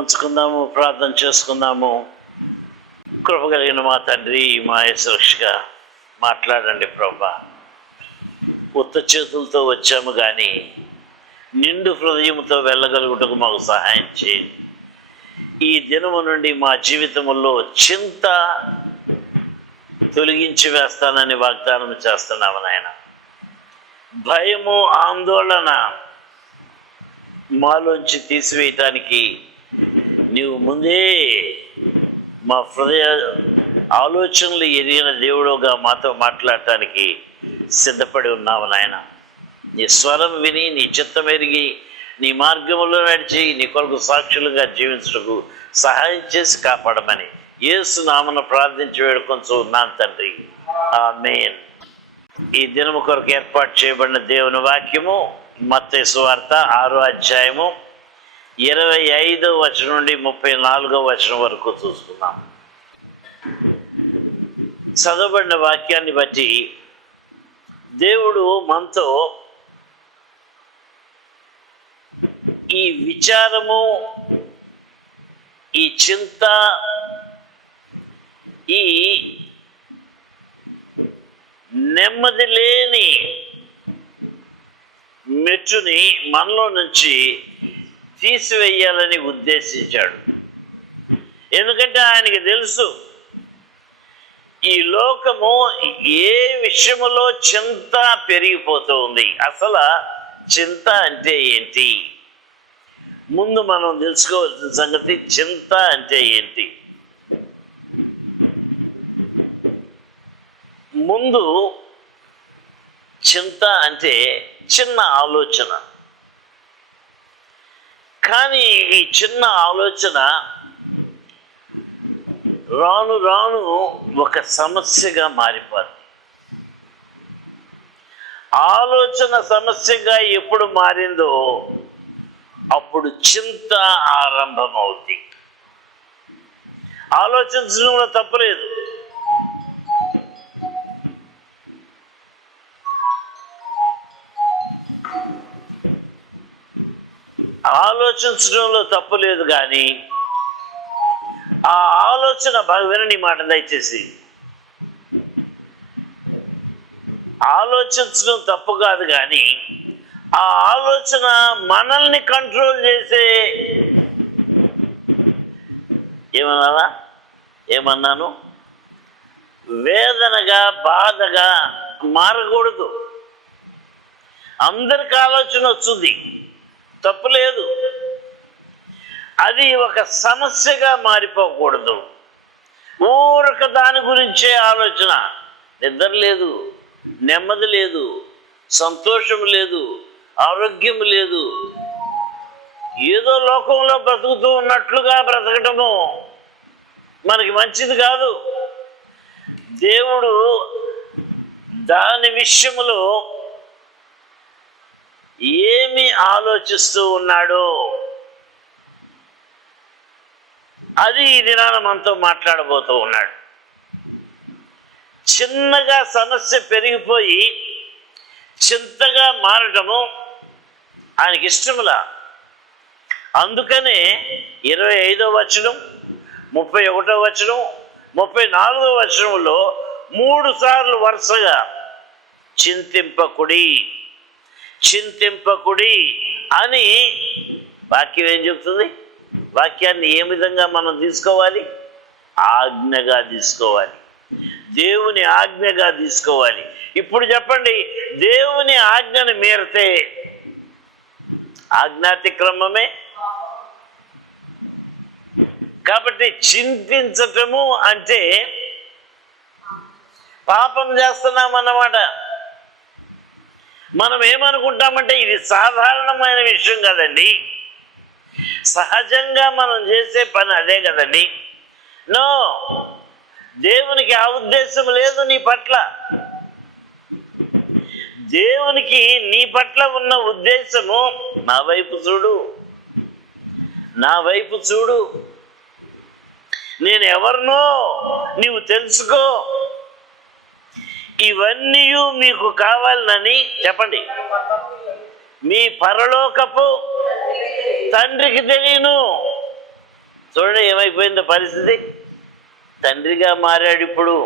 ఉంచుకుందాము, ప్రార్థన చేసుకుందాము. కృప కలిగిన మా తండ్రి, మా యేసురక్షగా మాట్లాడండి ప్రభా. ఉత్త చేతులతో వచ్చాము కానీ నిండు హృదయంతో వెళ్ళగలుగుటకు మాకు సహాయం చేయండి. ఈ దినము నుండి మా జీవితంలో చింత తొలగించి వేస్తానని వాగ్దానం చేస్తున్నాము నాయన. భయము, ఆందోళన మాలోంచి తీసివేయటానికి నీవు ముందే మా హృదయ ఆలోచనలు ఎరిగిన దేవుడుగా మాతో మాట్లాడటానికి సిద్ధపడి ఉన్నావు నాయన. నీ స్వరం విని, నీ చిత్తం ఎరిగి, నీ మార్గంలో నడిచి నీ కొరకు సాక్షులుగా జీవించడానికి సహాయం చేసి కాపాడమని యేసు నామమున ప్రార్థించి వేడుకొంచు ఉన్నాను తండ్రి, ఆమేన్. ఈ దినము కొరకు ఏర్పాటు చేయబడిన దేవుని వాక్యము మత్తయి సువార్త 6వ అధ్యాయము 25వ వచనం నుండి 34వ వచనం వరకు చూసుకున్నాం. చదవబడిన వాక్యాన్ని బట్టి దేవుడు మనతో ఈ విచారము, ఈ చింత, ఈ నెమ్మది లేని మెట్టుని మనలో నుంచి తీసివేయాలని ఉద్దేశించాడు. ఎందుకంటే ఆయనకి తెలుసు ఈ లోకము ఏ విషయములో చింత పెరిగిపోతూ ఉంది. అసలు చింత అంటే ఏంటి? ముందు మనం తెలుసుకోవాల్సిన సంగతి చింత అంటే ఏంటి. ముందు చింత అంటే చిన్న ఆలోచన. కానీ ఈ చిన్న ఆలోచన రాను రాను ఒక సమస్యగా మారిపోతుంది. ఆలోచన సమస్యగా ఎప్పుడు మారిందో అప్పుడు చింత ఆరంభమవుతుంది. ఆలోచించడంలో తప్పలేదు, ఆలోచించడంలో తప్పులేదు. కానీ ఆ ఆలోచన బాగా వినండి మాట దయచేసి. ఆలోచించడం తప్పు కాదు, కానీ ఆ ఆలోచన మనల్ని కంట్రోల్ చేసే ఏమన్నాను వేదనగా, బాధగా మారకూడదు. అందరికి ఆలోచన వస్తుంది, తప్పులేదు. అది ఒక సమస్యగా మారిపోకూడదు. ఊరక దాని గురించే ఆలోచన. నిద్ర లేదు, నెమ్మది లేదు, సంతోషం లేదు, ఆరోగ్యం లేదు, ఏదో లోకంలో బ్రతుకుతూ ఉన్నట్లుగా బ్రతకటము మనకి మంచిది కాదు. దేవుడు దాని విషయంలో ఏమి ఆలోచిస్తూ ఉన్నాడో అది ఈ దినాన మనతో మాట్లాడబోతూ ఉన్నాడు. చిన్నగా సమస్య పెరిగిపోయి చింతగా మారటము ఆయనకి ఇష్టములా. అందుకనే 25వ వచనం, 31వ వచనం, 34వ వచనంలో 3 సార్లు వరుసగా చింతింపకుడి, చింతింపకుడి అని వాక్యం ఏం చెప్తుంది? వాక్యాన్ని ఏ విధంగా మనం తీసుకోవాలి? ఆజ్ఞగా తీసుకోవాలి, దేవుని ఆజ్ఞగా తీసుకోవాలి. ఇప్పుడు చెప్పండి, దేవుని ఆజ్ఞను మీరితే ఆజ్ఞాతిక్రమమే. కాబట్టి చింతించటము అంటే పాపం చేస్తున్నామన్నమాట. మనం ఏమనుకుంటామంటే ఇది సాధారణమైన విషయం కదండి, సహజంగా మనం చేసే పని అదే కదండి. నో, దేవునికి ఆ ఉద్దేశం లేదు నీ పట్ల. దేవునికి నీ పట్ల ఉన్న ఉద్దేశము నా వైపు చూడు, నా వైపు చూడు, నేను ఎవరినో నీవు తెలుసుకో, ఇవన్నీ మీకు కావాలని చెప్పండి. మీ పరలోకపు తండ్రికి తెలియను. చూడండి ఏమైపోయిందో పరిస్థితి. తండ్రిగా మారాడు. ఇప్పుడు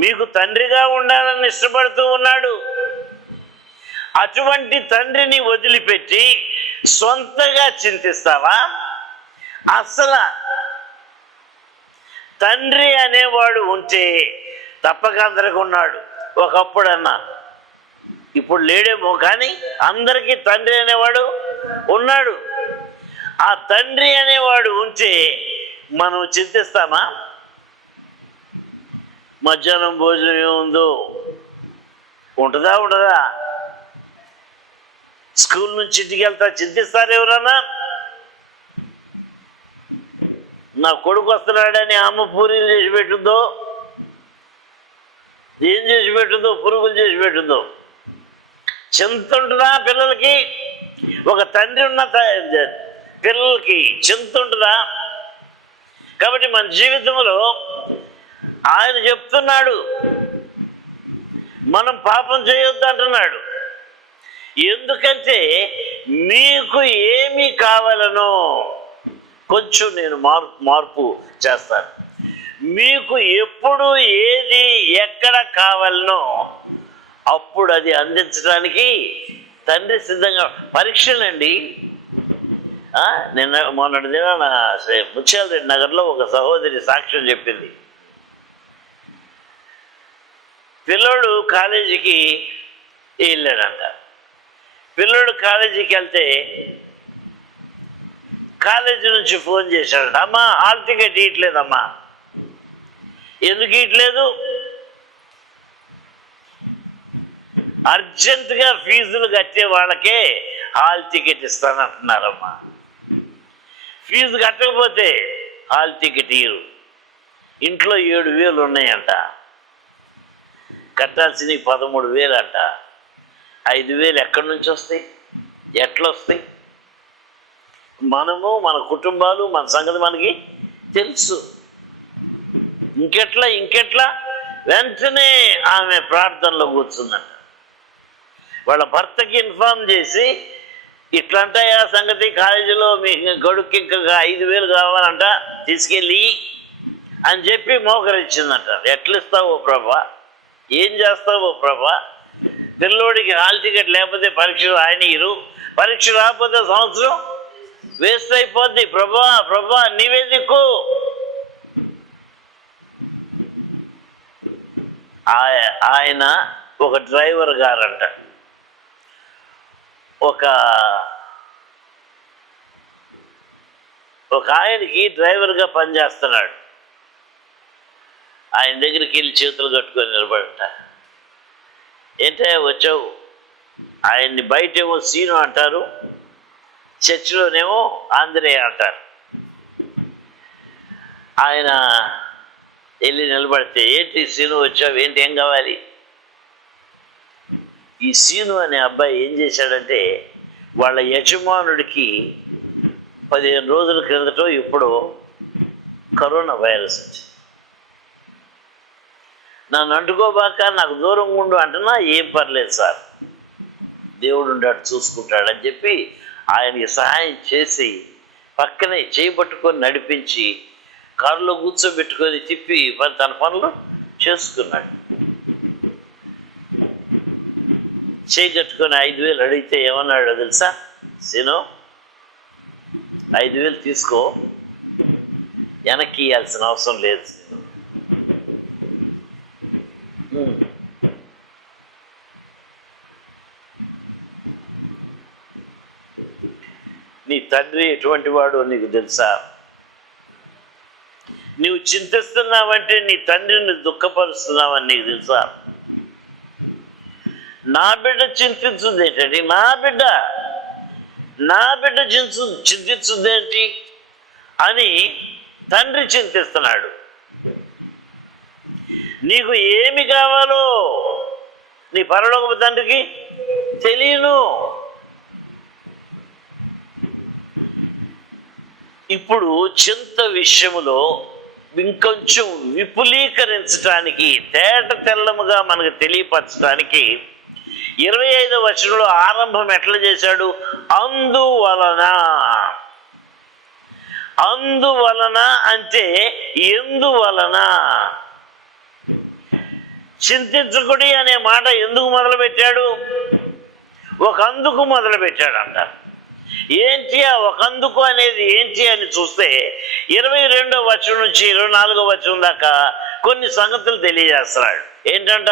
మీకు తండ్రిగా ఉండాలని ఇష్టపడుతూ ఉన్నాడు. అటువంటి తండ్రిని వదిలిపెట్టి సొంతగా చింతిస్తావా? అసలు తండ్రి అనేవాడు ఉంటే తప్పక అందరికి ఉన్నాడు ఒకప్పుడన్నా, ఇప్పుడు లేడేమో, కానీ అందరికీ తండ్రి అనేవాడు ఉన్నాడు. ఆ తండ్రి అనేవాడు ఉంటే మనం చింతిస్తామా? మధ్యాహ్నం భోజనం ఏముందో ఉంటుందా ఉండదా? స్కూల్ నుంచి ఇంటికి వెళ్తా చింతిస్తారు ఎవరన్నా? నా కొడుకు వస్తున్నాడని అమ్మ పూరీలు చేసి పెట్టుందో, ఏం చేసి పెట్టుందో, పురుగులు చేసి పెట్టుందో చింత ఉంటుందా పిల్లలకి? ఒక తండ్రి ఉన్న పిల్లలకి చింత ఉంటుందా? కాబట్టి మన జీవితంలో ఆయన చెప్తున్నాడు, మనం పాపం చేయొద్దు అంటున్నాడు. ఎందుకంటే మీకు ఏమి కావాలనో కొంచెం నేను మార్పు చేస్తాను. మీకు ఎప్పుడు ఏది ఎక్కడ కావాలనో అప్పుడు అది అందించడానికి తండ్రి సిద్ధంగా. పరీక్షలండి. మొన్నటి దిన ముత్యాలరెడ్డి నగర్లో ఒక సహోదరి సాక్ష్యం చెప్పింది. పిల్లోడు కాలేజీకి వెళ్ళాడంట. పిల్లోడు కాలేజీకి వెళ్తే కాలేజీ నుంచి ఫోన్ చేశాడంట, అమ్మా హాల్ టికెట్ ఇవ్వట్లేదమ్మా. ఎందుకు ఇవ్వట్లేదు? అర్జెంటుగా ఫీజులు కట్టే వాళ్ళకే హాల్ టికెట్ ఇస్తానంటున్నారమ్మా. ఫీజు కట్టకపోతే హాల్ టికెట్ ఇయ్యరు. ఇంట్లో 7,000 ఉన్నాయంట, కట్టాల్సినవి 13,000 అంట. 5,000 ఎక్కడి నుంచి వస్తాయి? ఎట్లా వస్తాయి? మనము, మన కుటుంబాలు, మన సంగతి మనకి తెలుసు. ఇంకెట్లా వెంటనే ఆమె ప్రార్థనలో కూర్చుందంట. వాళ్ళ భర్తకి ఇన్ఫార్మ్ చేసి, ఇట్లంటాయా సంగతి, కాలేజీలో మీ గడుక్కి ఇంకా 5,000 కావాలంట, తీసుకెళ్ళి అని చెప్పి మోకరించిందంట. ఎట్లా ఇస్తావో ప్రభా, ఏం చేస్తావో ప్రభా? పిల్లోడికి హాల్ టికెట్ లేకపోతే పరీక్షలు ఆయన ఇరు, పరీక్ష రాకపోతే సంవత్సరం వేస్ట్ అయిపోద్ది. ప్రభా నీవే దిక్కు. ఆయన ఒక డ్రైవర్ గారంట. ఒక ఆయనకి డ్రైవర్గా పనిచేస్తున్నాడు. ఆయన దగ్గరికి వెళ్ళి చేతులు కట్టుకొని నిలబడంట. ఏంటే వచ్చావు? ఆయన్ని బయటేమో సీను అంటారు, చర్చిలోనేమో ఆంధ్రేయ అంటారు. ఆయన వెళ్ళి నిలబడితే, ఏంటి సీను వచ్చావు, ఏంటి, ఏం కావాలి? ఈ సీను అనే అబ్బాయి ఏం చేశాడంటే, వాళ్ళ యజమానుడికి 15 రోజుల క్రిందటో ఇప్పుడు కరోనా వైరస్ వచ్చింది. నన్ను అంటుకోబాక, నాకు దూరంగా ఉండు అంటున్నా, ఏం పర్లేదు సార్, దేవుడు ఉంటాడు చూసుకుంటాడని చెప్పి ఆయనకి సహాయం చేసి పక్కనే చేయబట్టుకొని నడిపించి కారులో కూర్చోబెట్టుకొని తిప్పి తన పనులు చేసుకున్నాడు. చేయి కట్టుకొని 5,000 అడిగితే ఏమన్నాడో తెలుసా? సీను 5,000 తీసుకో, వెనక్కి ఇవ్వాల్సిన అవసరం లేదు సీను. నీ తండ్రి ఎటువంటి వాడు నీకు తెలుసా? నీవు చింతిస్తున్నావంటే నీ తండ్రిని దుఃఖపరుస్తున్నావని నీకు తెలుసా? నా బిడ్డ చింతించుందేంటండి? నా బిడ్డ చింతించుందేంటి అని తండ్రి చింతిస్తున్నాడు. నీకు ఏమి కావాలో నీ పరలోకపు తండ్రికి తెలియను. ఇప్పుడు చింత విషయములో ఇంకొంచెం విపులీకరించడానికి, తేట తెల్లముగా మనకు తెలియపరచడానికి 25వ వచనంలో ఆరంభం ఎట్లా చేశాడు? అందువలన అంటే ఎందువలన. చింతించకుడి అనే మాట ఎందుకు మొదలుపెట్టాడు? ఒక అందుకు మొదలుపెట్టాడంట. ఏంటి ఆ ఒకందుకు అనేది ఏంటి అని చూస్తే 22వ వచనం నుంచి 24వ వచనం దాకా కొన్ని సంగతులు తెలియజేస్తున్నాడు. ఏంటంట?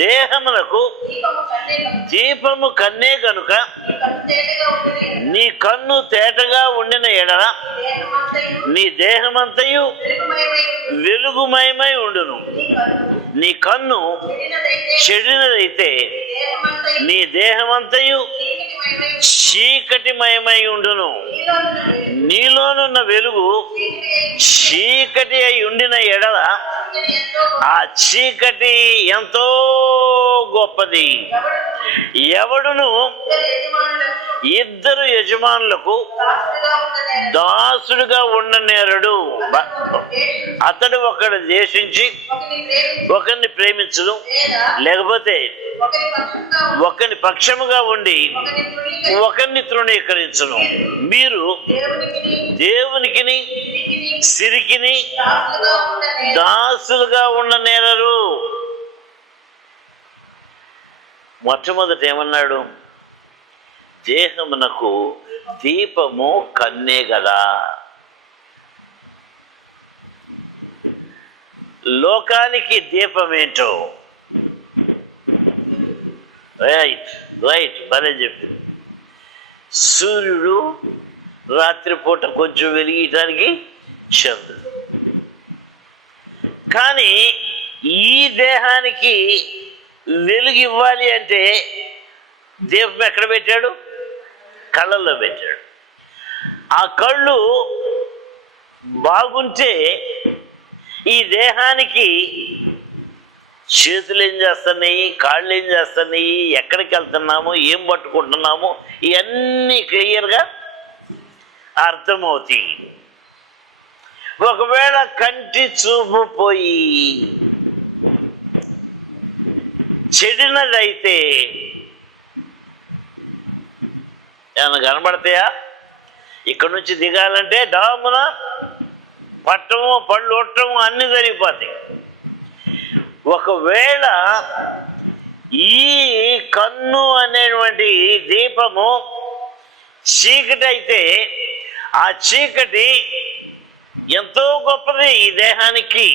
దేహమునకు దీపము కన్నే కనుక నీ కన్ను తేటగా ఉండిన ఎడల నీ దేహమంతయు వెలుగుమయమై ఉండును. నీ కన్ను చెడినదైతే నీ దేహమంతయు చీకటిమయమై ఉండును. నీలోనున్న వెలుగు చీకటి అయి ఉండిన ఎడల ఆ చీకటి ఎంతో గొప్పది. ఎవడును ఇద్దరు యజమానులకు దాసుడుగా ఉండనేరడు. అతడు ఒకడు ద్వేషించి ఒకరిని ప్రేమించదు, లేకపోతే ఒకరిని పక్షముగా ఉండి ఒకరిని తృణీకరించును. మీరు దేవునికిని సిరికిని దాసులుగా ఉండనేరరు. మొట్టమొదట ఏమన్నాడు? దేహమునకు దీపము కన్నే గదా. లోకానికి దీపమేంటో రైట్ భలే చెప్పింది. సూర్యుడు రాత్రిపూట కొంచెం వెలిగించడానికి చంద్రుడు. కానీ ఈ దేహానికి వెలుగు ఇవ్వాలి అంటే దీపం ఎక్కడ పెట్టాడు? కళ్ళల్లో పెట్టాడు. ఆ కళ్ళు బాగుంటే ఈ దేహానికి చేతులు ఏం చేస్తున్నాయి, కాళ్ళు ఏం చేస్తున్నాయి, ఎక్కడికి వెళ్తున్నాము, ఏం పట్టుకుంటున్నాము, ఇవన్నీ క్లియర్గా అర్థమవుతాయి. ఒకవేళ కంటి చూపు పోయి చెడినదైతే ఏమైనా కనబడతాయా? ఇక్కడి నుంచి దిగాలంటే డామున పట్టము పళ్ళు ఒట్టము అన్నీ జరిగిపోతాయి. ఒకవేళ ఈ కన్ను అనేటువంటి దీపము చీకటి అయితే ఆ చీకటి ఎంతో గొప్పది. ఈ దేహానికి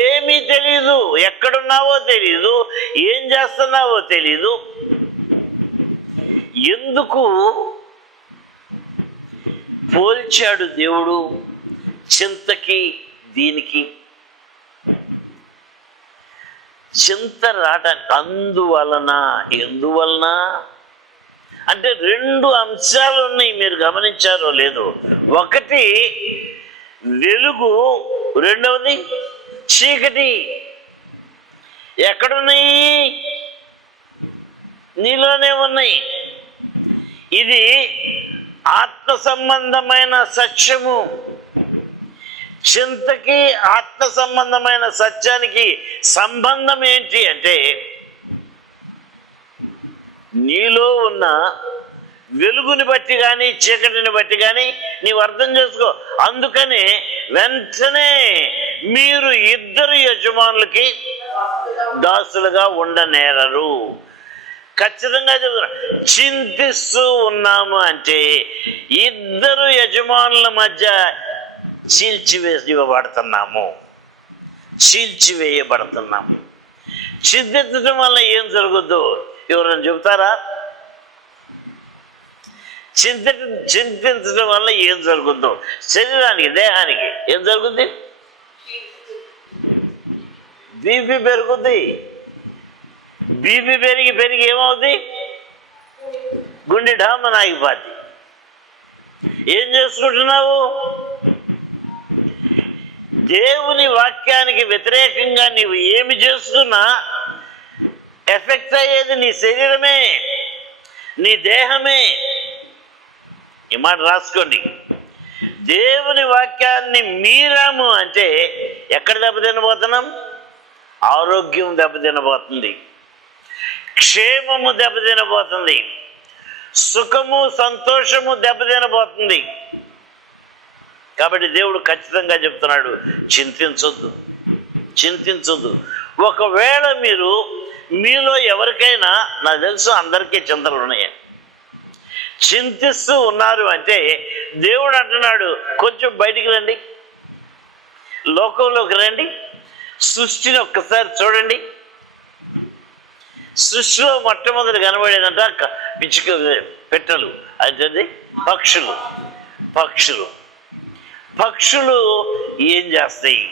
ఏమీ తెలీదు, ఎక్కడున్నావో తెలీదు, ఏం చేస్తున్నావో తెలీదు. ఎందుకు పోల్చాడు దేవుడు చింతకి దీనికి? చింత రావటానికి అందువలన, ఎందువలన అంటే రెండు అంశాలు ఉన్నాయి. మీరు గమనించారో లేదో? ఒకటి వెలుగు, రెండవది చీకటి. ఎక్కడున్నాయి? నీలోనే ఉన్నాయి. ఇది ఆత్మ సంబంధమైన సత్యము. చింతకి ఆత్మ సంబంధమైన సత్యానికి సంబంధం ఏంటి అంటే నీలో ఉన్న వెలుగుని బట్టి కానీ చీకటిని బట్టి కానీ నీవు అర్థం చేసుకో. అందుకనే వెంటనే మీరు ఇద్దరు యజమానులకి దాసులుగా ఉండనేరరు. ఖచ్చితంగా చెప్తున్నా. చింతిస్తూ ఉన్నాము అంటే ఇద్దరు యజమానుల మధ్య చీల్చివేయబడుతున్నాము. చింతించడం వల్ల ఏం జరుగుద్దో ఎవరైనా చెబుతారా? చింతించడం వల్ల ఏం జరుగుద్దో శరీరానికి, దేహానికి ఏం జరుగుద్ది? బీపీ పెరుగుద్ది. బీపీ పెరిగి ఏమవుద్ది? గుండె డామని ఆగిపోద్ది. ఏం చేసుకుంటున్నావు? దేవుని వాక్యానికి వ్యతిరేకంగా నీవు ఏమి చేస్తున్నా ఎఫెక్ట్ అయ్యేది నీ శరీరమే, నీ దేహమే. ఈ మాట రాసుకోండి. దేవుని వాక్యాన్ని మీరాము అంటే ఎక్కడ దెబ్బతినబోతున్నాం? ఆరోగ్యం దెబ్బతినబోతుంది, క్షేమము దెబ్బతినబోతుంది, సుఖము సంతోషము దెబ్బతినబోతుంది. కాబట్టి దేవుడు ఖచ్చితంగా చెప్తున్నాడు, చింతించొద్దు. ఒకవేళ మీలో ఎవరికైనా, నాకు తెలుసు అందరికీ చింతలు ఉన్నాయి, చింతిస్తూ ఉన్నారు అంటే దేవుడు అంటున్నాడు, కొంచెం బయటికి రండి, లోకంలోకి రండి, సృష్టిని ఒక్కసారి చూడండి. సృష్టిలో మొట్టమొదటి కనబడేదంట పెట్టలు, అంటే పక్షులు ఏం చేస్తాయి?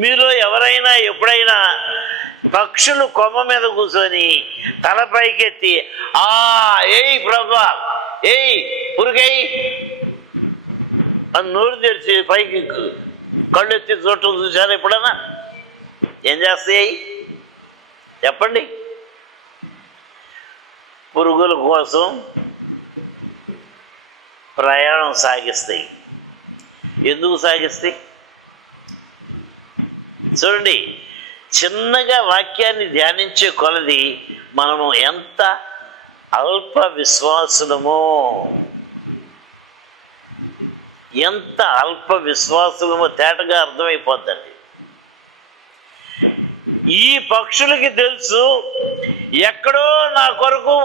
మీలో ఎవరైనా ఎప్పుడైనా పక్షులు కొమ్మ మీద కూర్చొని తల పైకెత్తి ఏయ్ ప్రభా, ఏయ్ పురుగేయ్ అని నోరు తెరిచి పైకి కళ్ళు ఎత్తి చూడటం చూసారా ఎప్పుడన్నా? ఏం చేస్తాయి చెప్పండి? పురుగుల కోసం ప్రయాణం సాగిస్తాయి. ఎందుకు సాగిస్తాయి? చూడండి, చిన్నగా వాక్యాన్ని ధ్యానించే కొలది మనము ఎంత అల్ప విశ్వాసులమో తేటగా అర్థమైపోద్దండి. ఈ పక్షులకి తెలుసు, ఎక్కడో నా కొరకు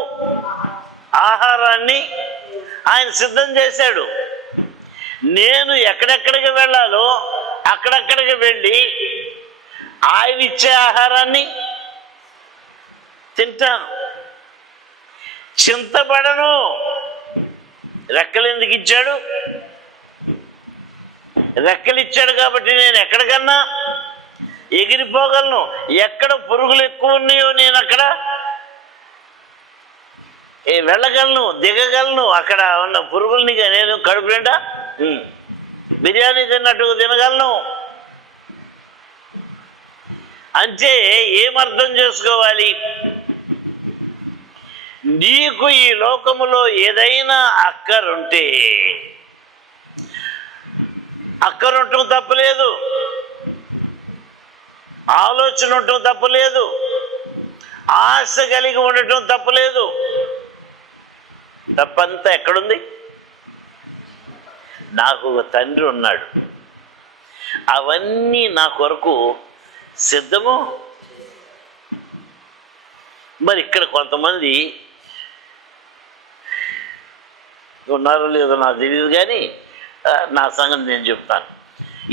ఆహారాన్ని ఆయన సిద్ధం చేశాడు. నేను ఎక్కడెక్కడికి వెళ్ళాలో అక్కడెక్కడికి వెళ్ళి ఆయన ఇచ్చే ఆహారాన్ని తింటాను, చింతపడను. రెక్కలు ఎందుకు ఇచ్చాడు? రెక్కలు ఇచ్చాడు కాబట్టి నేను ఎక్కడికన్నా ఎగిరిపోగలను. ఎక్కడ పురుగులు ఎక్కువ ఉన్నాయో నేను అక్కడ వెళ్ళగలను, దిగగలను. అక్కడ ఉన్న పురుగుల్ని నేను కడుపు నిండా బిర్యానీ తిన్నట్టుగా తినగలను. అంటే ఏమర్థం చేసుకోవాలి? నీకు ఈ లోకములో ఏదైనా అక్కరుంటం తప్పులేదు, ఆలోచన ఉండటం తప్పులేదు, ఆశ కలిగి ఉండటం తప్పులేదు. తప్పంతా ఎక్కడుంది? నాకు ఒక తండ్రి ఉన్నాడు, అవన్నీ నా కొరకు సిద్ధము. మరి ఇక్కడ కొంతమంది ఉన్నారో లేదో నాకు తెలియదు, కానీ నా సంగతి నేను చెప్తాను.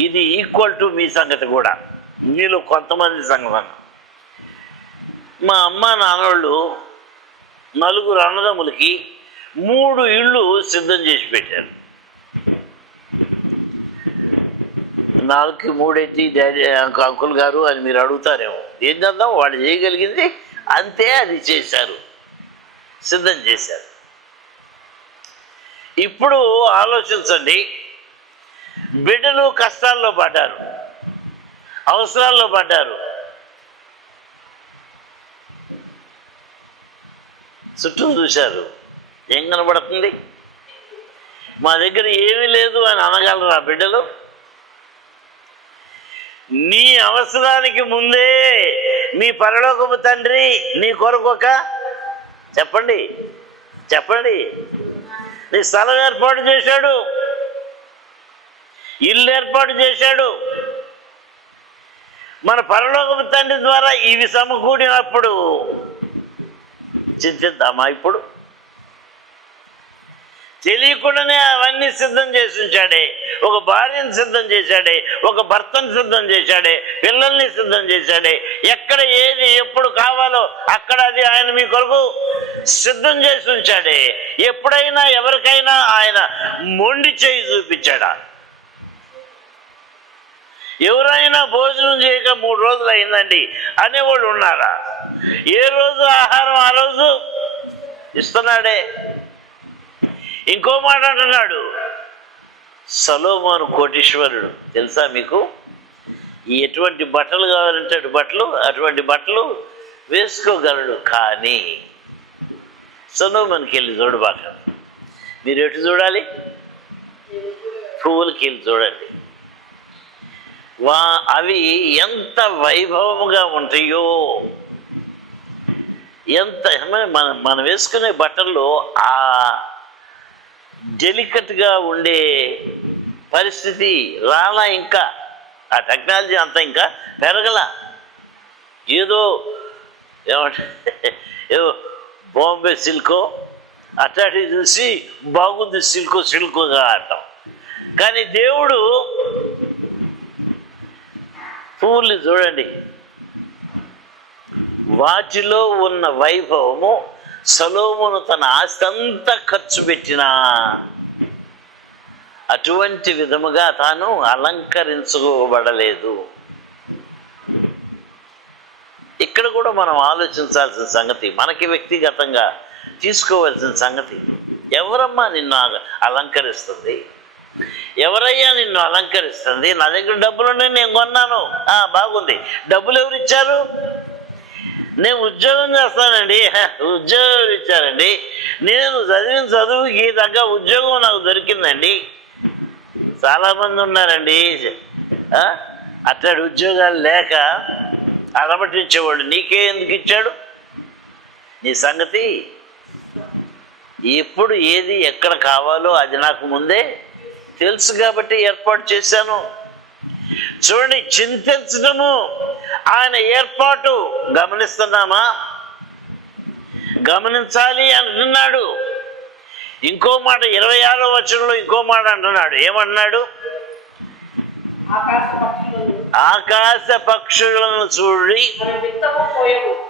ఇది ఈక్వల్ టు మీ సంగతి కూడా, మీలో కొంతమంది సంగతి. మా అమ్మ నాన్నోళ్ళు 4 అన్నదమ్ములకి 3 ఇళ్ళు సిద్ధం చేసి పెట్టారు. 4కి 3 ఎత్తి డాడీ అంకుల్ గారు అని మీరు అడుగుతారేమో. ఏం చేద్దాం, వాళ్ళు చేయగలిగింది అంతే, అది చేశారు, సిద్ధం చేశారు. ఇప్పుడు ఆలోచించండి, బిడ్డలు కష్టాల్లో పడ్డారు, అవసరాల్లో పడ్డారు. చుట్టూ చూశారు, ఏం కనబడుతుంది? మా దగ్గర ఏమీ లేదు అని అనగలరు ఆ బిడ్డలు? నీ అవసరానికి ముందే మీ పరలోకపు తండ్రి నీ కొరకు చెప్పండి నీ స్థలం ఏర్పాటు చేశాడు, ఇల్లు ఏర్పాటు చేశాడు. మన పరలోకపు తండ్రి ద్వారా ఇవి సమకూడినప్పుడు చింతిద్దామా? ఇప్పుడు తెలియకుండానే అవన్నీ సిద్ధం చేసి ఉంచాడే. ఒక భార్యను సిద్ధం చేశాడే, ఒక భర్తను సిద్ధం చేశాడే, పిల్లల్ని సిద్ధం చేశాడే. ఎక్కడ ఏది ఎప్పుడు కావాలో అక్కడ అది ఆయన మీ కొరకు సిద్ధం చేసి ఉంచాడే. ఎప్పుడైనా ఎవరికైనా ఆయన మొండి చేయి చూపించాడా? ఎవరైనా భోజనం చేయక 3 రోజులు అయిందండి అనేవాళ్ళు ఉన్నారా? ఏ రోజు ఆహారం ఆ రోజు ఇస్తున్నాడే. ఇంకో మాట అంటున్నాడు, సొలొమోను కోటీశ్వరుడు తెలుసా మీకు? ఎటువంటి బట్టలు కావాలంటే అటువంటి బట్టలు వేసుకోగలడు. కానీ సొలొమోనుకి వెళ్ళి చూడబాక. మీరు ఎటు చూడాలి? పువ్వులకి వెళ్ళి చూడండి. అవి ఎంత వైభవముగా ఉంటాయో, ఎంత మనం వేసుకునే బట్టల్లో ఆ డెలికేట్గా ఉండే పరిస్థితి రాలా. ఇంకా ఆ టెక్నాలజీ అంతా ఇంకా పెరగల. ఏదో ఏమంటే ఏదో బాంబే సిల్కో అట్లాంటివి చూసి బాగుంది సిల్కుగా అంటాం. కానీ దేవుడు పువ్వుల్ని చూడండి, వాటిలో ఉన్న వైభవము సొలొమోను తన ఆస్తి అంతా ఖర్చు పెట్టినా అటువంటి విధముగా తాను అలంకరించుకోబడలేదు. ఇక్కడ కూడా మనం ఆలోచించాల్సిన సంగతి, మనకి వ్యక్తిగతంగా తీసుకోవాల్సిన సంగతి, ఎవరమ్మా నిన్ను అలంకరిస్తుంది? ఎవరయ్యా నిన్ను అలంకరిస్తుంది? నా దగ్గర డబ్బులున్నాయి, నేను కొన్నాను, బాగుంది. డబ్బులు ఎవరు ఇచ్చారు? నేను ఉద్యోగం చేస్తానండి. ఉద్యోగం ఇచ్చారండి. నేను చదివిన చదువుకి తగ్గ ఉద్యోగం నాకు దొరికిందండి. చాలామంది ఉన్నారండి అట్లాంటి ఉద్యోగాలు లేక అలమటించేవాడు. నీకే ఎందుకు ఇచ్చాడు? నీ సంగతి ఎప్పుడు ఏది ఎక్కడ కావాలో అది నాకు ముందే తెలుసు కాబట్టి ఏర్పాటు చేశాను. చూడండి, చింతించడము ఆయన ఏర్పాటు గమనిస్తున్నామా? గమనించాలి అంటున్నాడు. ఇంకో మాట 26వ వచనంలో ఇంకో మాట అంటున్నాడు. ఏమన్నాడు? ఆకాశ పక్షులను చూడి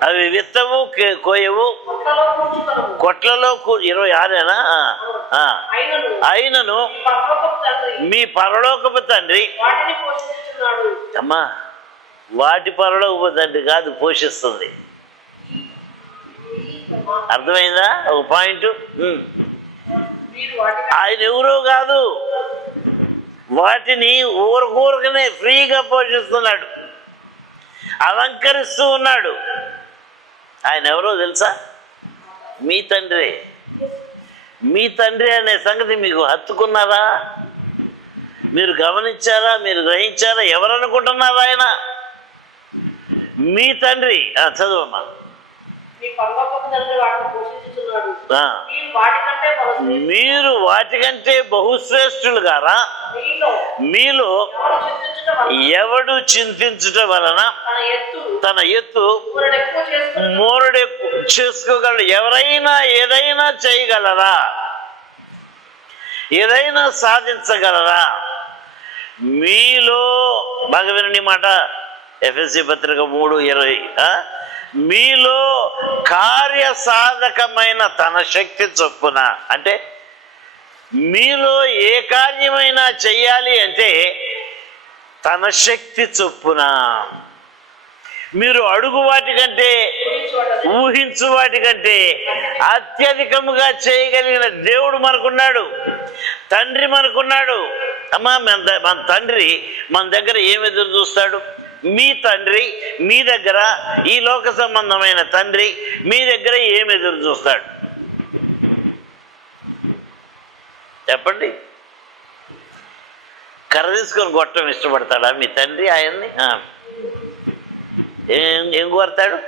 అవి విత్తవు కోయవు, కొట్లలో 26 అయినను మీ పరలోకపు తండ్రి, అమ్మా వాటి పరలోకపు తండ్రి కాదు పోషిస్తుంది. అర్థమైందా? ఒక పాయింట్. ఆయన ఎవరో కాదు, వాటిని ఊరకనే ఫ్రీగా పోషిస్తున్నాడు, అలంకరిస్తూ ఉన్నాడు. ఆయన ఎవరో తెలుసా? మీ తండ్రి. మీ తండ్రి అనే సంగతి మీకు హత్తుకున్నారా? మీరు గమనించారా? మీరు గ్రహించారా? ఎవరనుకుంటున్నారా ఆయన? మీ తండ్రి. చదువమ్మా. మీరు వాటికంటే బహుశ్రేష్ఠులు గారా? మీలో ఎవడు చింతించుట వలన తన ఎత్తు మూరడు చేసుకోగలడు. ఎవరైనా ఏదైనా చేయగలరా? ఏదైనా సాధించగలరా? మీలో బాగా వినండి మాట, ఎఫెసీ పత్రిక 3:20, మీలో కార్యసాధకమైన తన శక్తి చొప్పున. అంటే మీలో ఏ కార్యమైనా చెయ్యాలి అంటే తన శక్తి చొప్పున. మీరు అడుగు వాటికంటే, ఊహించు వాటికంటే అత్యధికముగా చేయగలిగిన దేవుడు మనకున్నాడు, తండ్రి మనకున్నాడు. అమ్మా మన తండ్రి మన దగ్గర ఏమి ఎదురు చూస్తాడు? మీ తండ్రి మీ దగ్గర, ఈ లోక సంబంధమైన తండ్రి మీ దగ్గర ఏమి ఎదురు చూస్తాడు చెప్పండి? కర్ర తీసుకొని కొట్టడం ఇష్టపడతాడా మీ తండ్రి ఆయన్ని? ఏం కోరతాడు?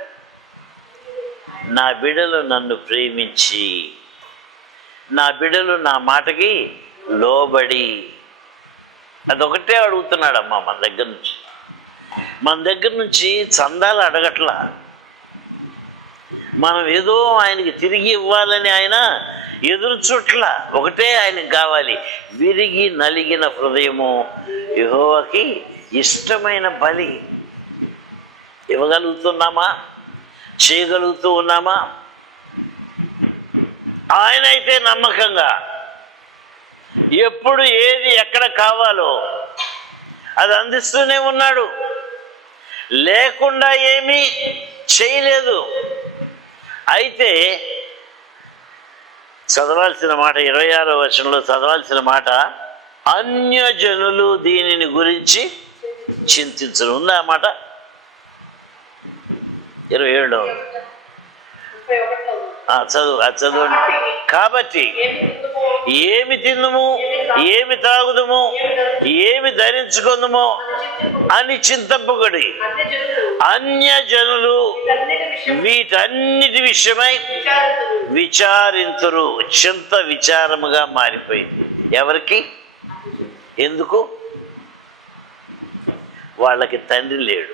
నా బిడ్డలు నన్ను ప్రేమించి, నా బిడ్డలు నా మాటకి లోబడి, అదొకటే అడుగుతున్నాడమ్మా మన దగ్గర నుంచి. మన దగ్గర నుంచి చందాలు అడగట్లా. మనం ఏదో ఆయనకి తిరిగి ఇవ్వాలని ఆయన ఎదురు చూట్ల. ఒకటే ఆయనకి కావాలి, విరిగి నలిగిన హృదయము, యెహోవాకి ఇష్టమైన బలి. ఇవ్వగలుగుతున్నామా? చేయగలుగుతూ ఉన్నామా? ఆయన అయితే నమ్మకంగా ఎప్పుడు ఏది ఎక్కడ కావాలో అది అందిస్తూనే ఉన్నాడు. లేకుండా ఏమీ చేయలేదు. అయితే చదవాల్సిన మాట 26వ వచనంలో చదవాల్సిన మాట, అన్యజనులు దీనిని గురించి చింతించరు. ఉందా ఆ మాట? 27లో చదవండి. కాబట్టి ఏమి తిందుము, ఏమి తాగుదుము, ఏమి ధరించుకుందుమో అని చింతపొగడి అన్యజనులు వీటన్నిటి విషయమై విచారింతురు. చింత విచారముగా మారిపోయింది. ఎవరికి? ఎందుకు? వాళ్ళకి తండ్రి లేడు,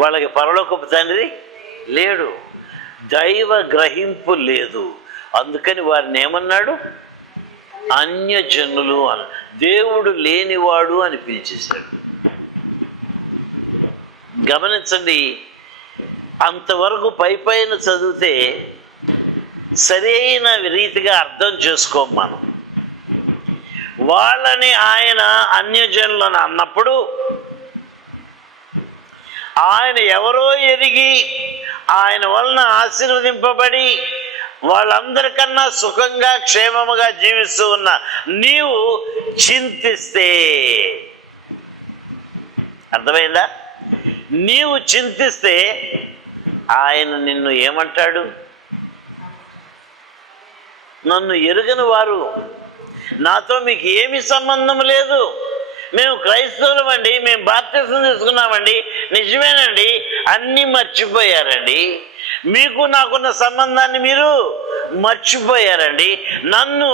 వాళ్ళకి పరలోకపు తండ్రి లేడు, దైవ గ్రహింపు లేదు. అందుకని వారిని ఏమన్నాడు? అన్యజనులు అని, దేవుడు లేనివాడు అని పిలిచేశాడు. గమనించండి, అంతవరకు పైన చదివితే సరైన రీతిగా అర్థం చేసుకోం మనం. వాళ్ళని ఆయన అన్యజనులను అన్నప్పుడు ఆయన ఎవరో ఎరిగి ఆయన వలన ఆశీర్వదింపబడి వాళ్ళందరికన్నా సుఖంగా క్షేమముగా జీవిస్తూ ఉన్న నీవు చింతిస్తే, అర్థమైందా? నీవు చింతిస్తే ఆయన నిన్ను ఏమంటాడు? నన్ను ఎరుగని వారు, నాతో మీకు ఏమి సంబంధం లేదు, మేము క్రైస్తవులమండి, మేము బాప్తిసం తీసుకున్నామండి, నిజమేనండి, అన్నీ మర్చిపోయారండి. మీకు నాకున్న సంబంధాన్ని మీరు మర్చిపోయారండి. నన్ను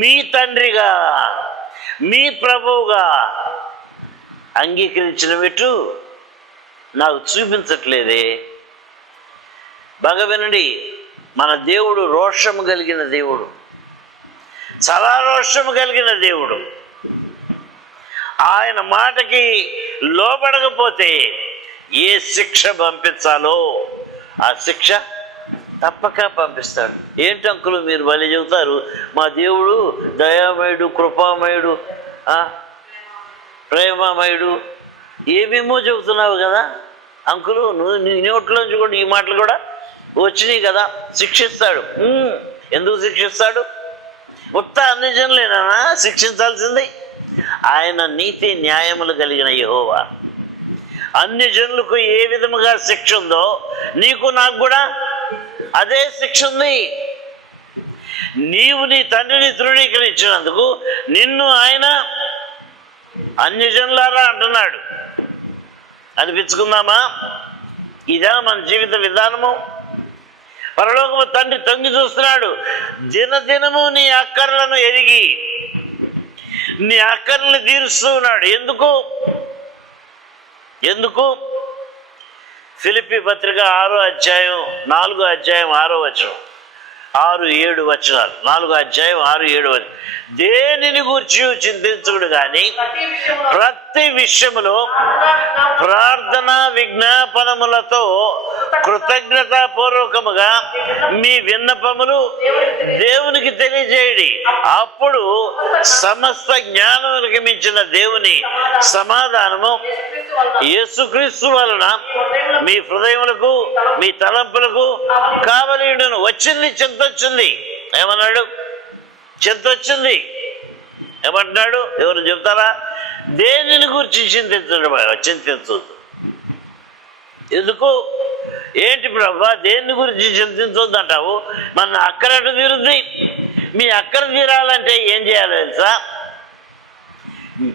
మీ తండ్రిగా, మీ ప్రభువుగా అంగీకరించిన విటు నాకు చూపించట్లేదే. బాగా వినండి, మన దేవుడు రోషము కలిగిన దేవుడు, చాలా రోషము కలిగిన దేవుడు. ఆయన మాటకి లోబడకపోతే ఏ శిక్ష పంపించాలో ఆ శిక్ష తప్పక పంపిస్తాడు. ఏంటి అంకులు మీరు భలే చెబుతారు, మా దేవుడు దయామయుడు, కృపామయుడు, ప్రేమమయుడు, ఏమేమో చెబుతున్నావు కదా అంకులు, నువ్వు నీ నోట్లోంచి కూడా ఈ మాటలు కూడా వచ్చినాయి కదా. శిక్షిస్తాడు. ఎందుకు శిక్షిస్తాడు? ఉత్త అన్ని జనులేనా శిక్షించాల్సింది? ఆయన నీతి న్యాయములు కలిగిన యెహోవా. అన్ని జనులకు ఏ విధముగా శిక్ష ఉందో నీకు నాకు కూడా అదే శిక్ష ఉంది. నీవు నీ తండ్రిని తృణీకరించినందుకు నిన్ను ఆయన అన్యజనులారా అంటున్నాడు. అనిపించుకుందామా? ఇదా మన జీవిత విధానము? పరలోకము తండ్రి తొంగి చూస్తున్నాడు. దినదినము నీ అక్కర్లను ఎరిగి నీ అక్కర్లను తీరుస్తూ ఉన్నాడు. ఎందుకు? ఫిలిప్పీ పత్రిక 6వ అధ్యాయం 4వ అధ్యాయం 6వ వచనం, 6-7 వచనాలు, 4వ అధ్యాయం 6-7 వచనం. దేనిని గూర్చి చింతించుడు కానీ ప్రతి విషయములో ప్రార్థన విజ్ఞాపనములతో కృతజ్ఞతాపూర్వకముగా మీ విన్నపములు దేవునికి తెలియజేయడి. అప్పుడు సమస్త జ్ఞానమునికి మించిన దేవుని సమాధానము యేసుక్రీస్తు వలన మీ హృదయములకు మీ తలంపులకు కావలియుడును. వచ్చింది, చింతొచ్చింది. ఏమన్నాడు? చింతొచ్చింది. ఏమంటున్నాడు? ఎవరు చెప్తారా? దేనిని గురించి చింతించద్దు. ఎందుకు? ఏంటి ప్రభా దేని గురించి చింతించొద్దు అంటావు? మన అక్కరటు తీరుద్ది. మీ అక్కర తీరాలంటే ఏం చేయాలి తెలుసా?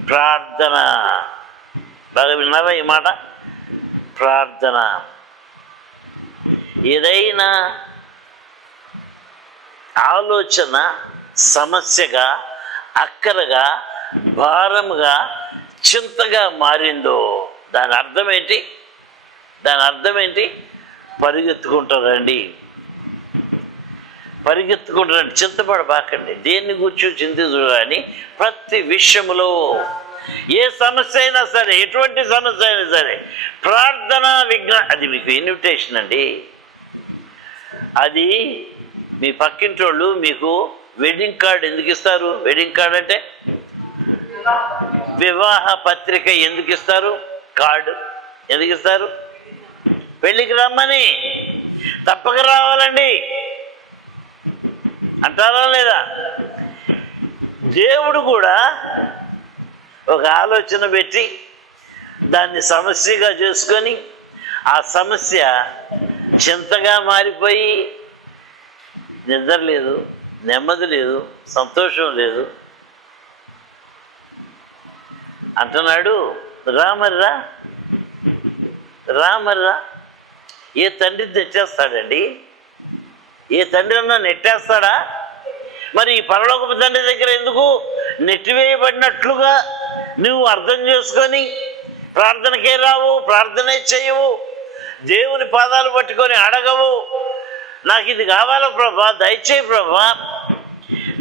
ప్రార్థన. బాగా విన్నారా ఈ మాట? ప్రార్థన. ఏదైనా ఆలోచన సమస్యగా, అక్కరగా, భారముగా, చింతగా మారిందో దాని అర్థం ఏంటి? పరిగెత్తుకుంటారండి. చింతపడబాకండి. దేన్ని కూర్చో చింతించు కానీ ప్రతి విషయములో, ఏ సమస్య అయినా సరే, ఎటువంటి సమస్య అయినా సరే, ప్రార్థన అది మీకు ఇన్విటేషన్ అండి. అది మీ పక్కింటోళ్ళు మీకు వెడ్డింగ్ కార్డు ఎందుకు ఇస్తారు? వెడ్డింగ్ కార్డు అంటే వివాహ పత్రిక ఎందుకు ఇస్తారు? కార్డు ఎందుకు ఇస్తారు? పెళ్ళికి రమ్మని, తప్పక రావాలండి అంటారా లేదా? దేవుడు కూడా ఒక ఆలోచన పెట్టి దాన్ని సమస్యగా చేసుకొని ఆ సమస్య చింతగా మారిపోయి నిద్ర లేదు, నెమ్మది లేదు, సంతోషం లేదు అంటున్నాడు. రామర్రా. ఏ తండ్రి నెట్టేస్తాడండి? ఏ తండ్రి అన్నా నెట్టేస్తాడా? మరి ఈ పరలోకపు తండ్రి దగ్గర ఎందుకు నెట్టివేయబడినట్లుగా నువ్వు అర్థం చేసుకొని ప్రార్థనకే రావు, ప్రార్థనే చేయవు, దేవుని పాదాలు పట్టుకొని అడగవు, నాకు ఇది కావాలా ప్రభా, దయచేయి ప్రభా,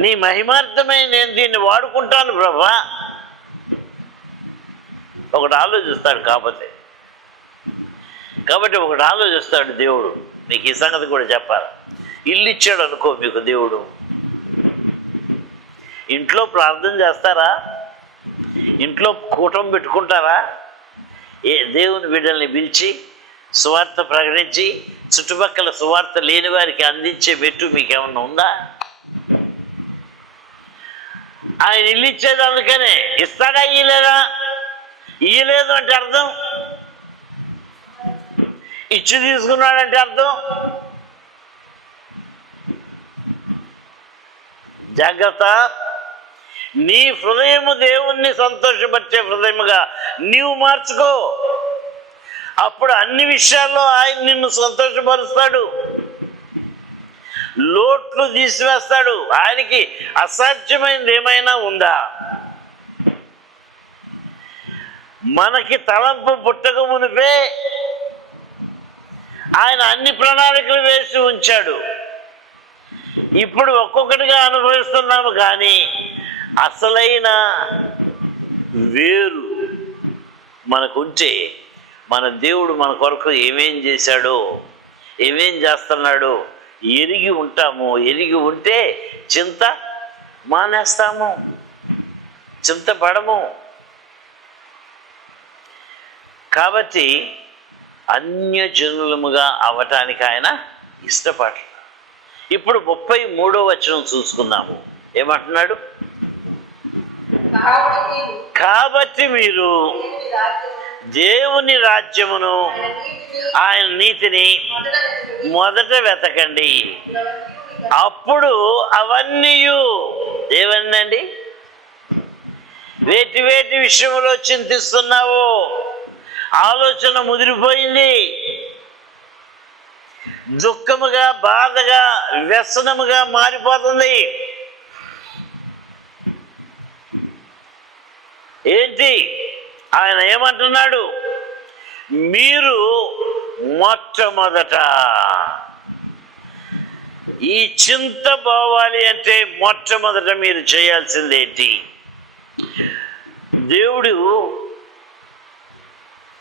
నీ మహిమార్థమై నేను దీన్ని వాడుకుంటాను ప్రభా. ఒకటి ఆలోచిస్తాడు కాబట్టి ఒకటి ఆలోచిస్తాడు దేవుడు. నీకు ఈ సంగతి కూడా చెప్పాలి. ఇల్లు ఇచ్చాడు అనుకో మీకు దేవుడు, ఇంట్లో ప్రార్థన చేస్తారా? ఇంట్లో కూటం పెట్టుకుంటారా? దేవుని బిడ్డల్ని పిలిచి సువార్త ప్రకటించి చుట్టుపక్కల సువార్త లేని వారికి అందించే మెట్టు మీకేమన్నా ఉందా? ఆయన ఇల్లు ఇచ్చేది అందుకనే. ఇస్తాడా? ఇయ్యలేదు అంటే అర్థం, ఇచ్చి తీసుకున్నాడంటే అర్థం. జాగ్రత్త. నీ హృదయము దేవుణ్ణి సంతోషపరిచే హృదయముగా నీవు మార్చుకో. అప్పుడు అన్ని విషయాల్లో ఆయన నిన్ను సంతోషపరుస్తాడు, లోట్లు తీసివేస్తాడు. ఆయనకి అసాధ్యమైనది ఏమైనా ఉందా? మనకి తలంపు పుట్టక మునిపే ఆయన అన్ని ప్రణాళికలు వేసి ఉంచాడు. ఇప్పుడు ఒక్కొక్కటిగా అనుభవిస్తున్నాము, కానీ అసలైన వేరు మనకుంటే మన దేవుడు మన కొరకు ఏమేం చేశాడో, ఏమేం చేస్తున్నాడో ఎరిగి ఉంటాము. ఎరిగి ఉంటే చింత మానేస్తాము, చింతపడము. కాబట్టి అన్యజనులముగా అవటానికి ఆయన ఇష్టపడలేదు. ఇప్పుడు 33వ వచనం చూసుకుందాము. ఏమంటున్నాడు? కాబట్టి మీరు దేవుని రాజ్యమును ఆయన నీతిని మొదట వెతకండి, అప్పుడు అవన్నీ ఏవన్నండి వేటి వేటి విషయంలో చింతిస్తున్నావో ఆలోచన ముదిరిపోయింది, దుఃఖముగా, బాధగా, వ్యసనముగా మారిపోతుంది. ఏంటి ఆయన ఏమంటున్నాడు? మీరు మొట్టమొదట ఈ చింత పోవాలి అంటే మొట్టమొదట మీరు చేయాల్సిందేంటి? దేవుడు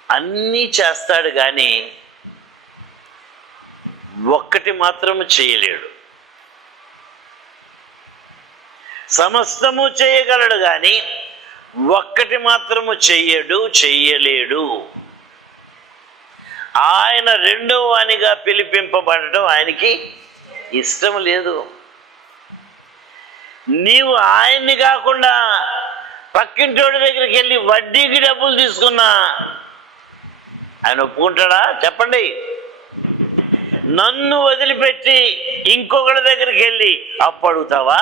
అన్నీ చేస్తాడు, కానీ ఒక్కటి మాత్రము చేయలేడు. సమస్తము చేయగలడు, కానీ ఒక్కటి మాత్రము చెయ్యలేడు. ఆయన రెండవ వానిగా పిలిపింపబడటం ఆయనకి ఇష్టం లేదు. నీవు ఆయన్ని కాకుండా పక్కింటోడి దగ్గరికి వెళ్ళి వడ్డీకి డబ్బులు తీసుకున్నా ఆయన ఒప్పుకుంటాడా? చెప్పండి. నన్ను వదిలిపెట్టి ఇంకొకటి దగ్గరికి వెళ్ళి అప్పు అడుగుతావా?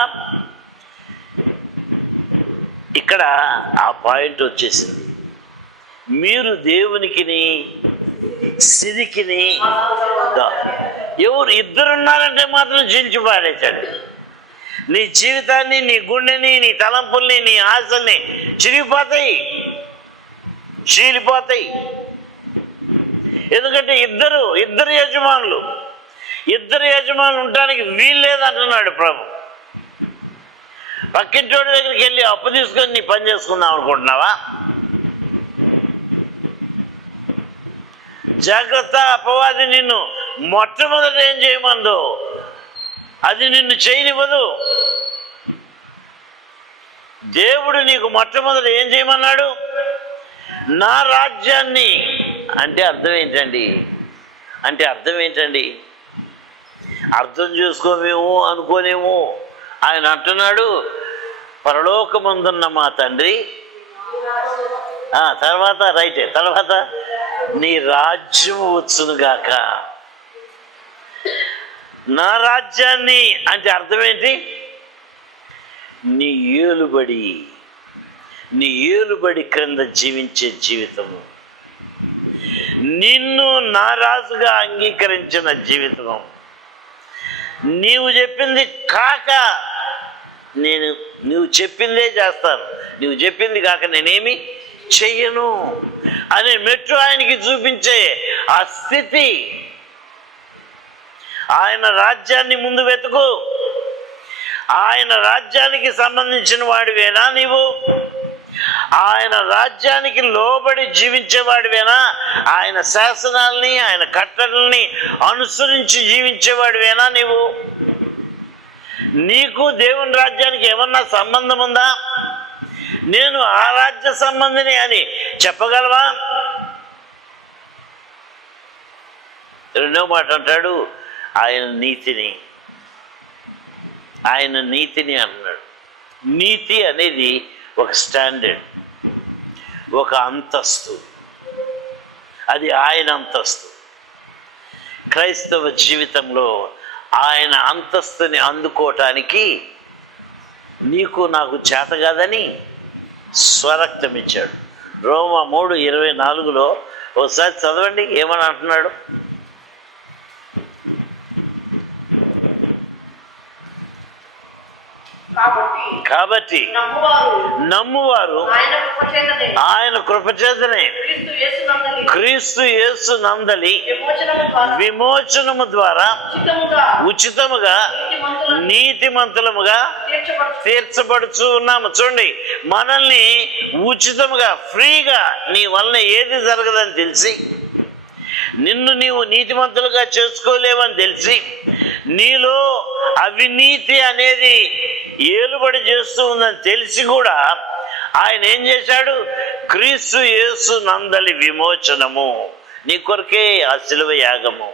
ఇక్కడ ఆ పాయింట్ వచ్చేసింది. మీరు దేవునికిని సిరికిని ఎవరు ఇద్దరున్నారంటే మాత్రం చీల్చి పాడేశాడు. నీ జీవితాన్ని, నీ గుండెని, నీ తలంపుల్ని, నీ ఆశల్ని చీలిపోతాయి. ఎందుకంటే ఇద్దరు యజమానులు ఉండటానికి వీలు లేదంటున్నాడు ప్రభు. పక్కింటోడి దగ్గరికి వెళ్ళి అప్పు తీసుకొని నీ పని చేసుకుందాం అనుకుంటున్నావా? జాగ్రత్త. అపవాది నిన్ను మొట్టమొదట ఏం చేయమందో అది నిన్ను చేయనివ్వదు. దేవుడు నీకు మొట్టమొదట ఏం చేయమన్నాడు? నా రాజ్యాన్ని. అంటే అర్థం ఏంటండి? అర్థం చేసుకోమేమో అనుకోనేమో. ఆయన అంటున్నాడు, పరలోకమందున్న మా తండ్రి, తర్వాత నీ రాజ్యం వచ్చునుగాక. నా రాజ్యాన్ని అంటే అర్థం ఏంటి? నీ ఏలుబడి క్రింద జీవించే జీవితము, నిన్ను నా రాజుగా అంగీకరించిన జీవితం, నీవు చెప్పింది కాక నువ్వు చెప్పిందే చేస్తాను, నువ్వు చెప్పింది కాక నేనేమి చెయ్యను అనే మెట్టు ఆయనకి చూపించే ఆ స్థితి. ఆయన రాజ్యాన్ని ముందు వెతుకు. ఆయన రాజ్యానికి సంబంధించిన వాడివేనా నీవు? ఆయన రాజ్యానికి లోబడి జీవించేవాడివేనా? ఆయన శాసనాల్ని, ఆయన కట్టడల్ని అనుసరించి జీవించేవాడివేనా నీవు? నీకు దేవుని రాజ్యానికి ఏమన్నా సంబంధం ఉందా? నేను ఆ రాజ్య సంబంధిని అని చెప్పగలవా? రెండో మాట అంటాడు, ఆయన నీతిని అన్నాడు. నీతి అనేది ఒక స్టాండర్డ్, ఒక అంతస్తు. అది ఆయన అంతస్తు. క్రైస్తవ జీవితంలో ఆయన అంతస్తుని అందుకోవటానికి నీకు నాకు చేత కాదని స్వరక్తం ఇచ్చాడు. రోమా 3:24 ఒకసారి చదవండి, ఏమని అంటున్నాడు? కాబట్టి నమ్మువారు ఆయన కృపచేతనే క్రీస్తు యేసు నందలి విమోచనము ద్వారా ఉచితముగా నీతిమంతులముగా తీర్చబడుచు ఉన్నాము. చూడండి, మనల్ని ఉచితముగా ఫ్రీగా నీ వలన ఏది జరగదని తెలిసి, నిన్ను నీవు నీతిమంతులుగా చేసుకోలేవని తెలిసి, నీలో అవినీతి అనేది ఏలుబడి చేస్తూ ఉందని తెలిసి కూడా ఆయన ఏం చేశాడు? క్రీస్తు యేసు నందలి విమోచనము, నీ కొరకే ఆ శిలువ యాగము.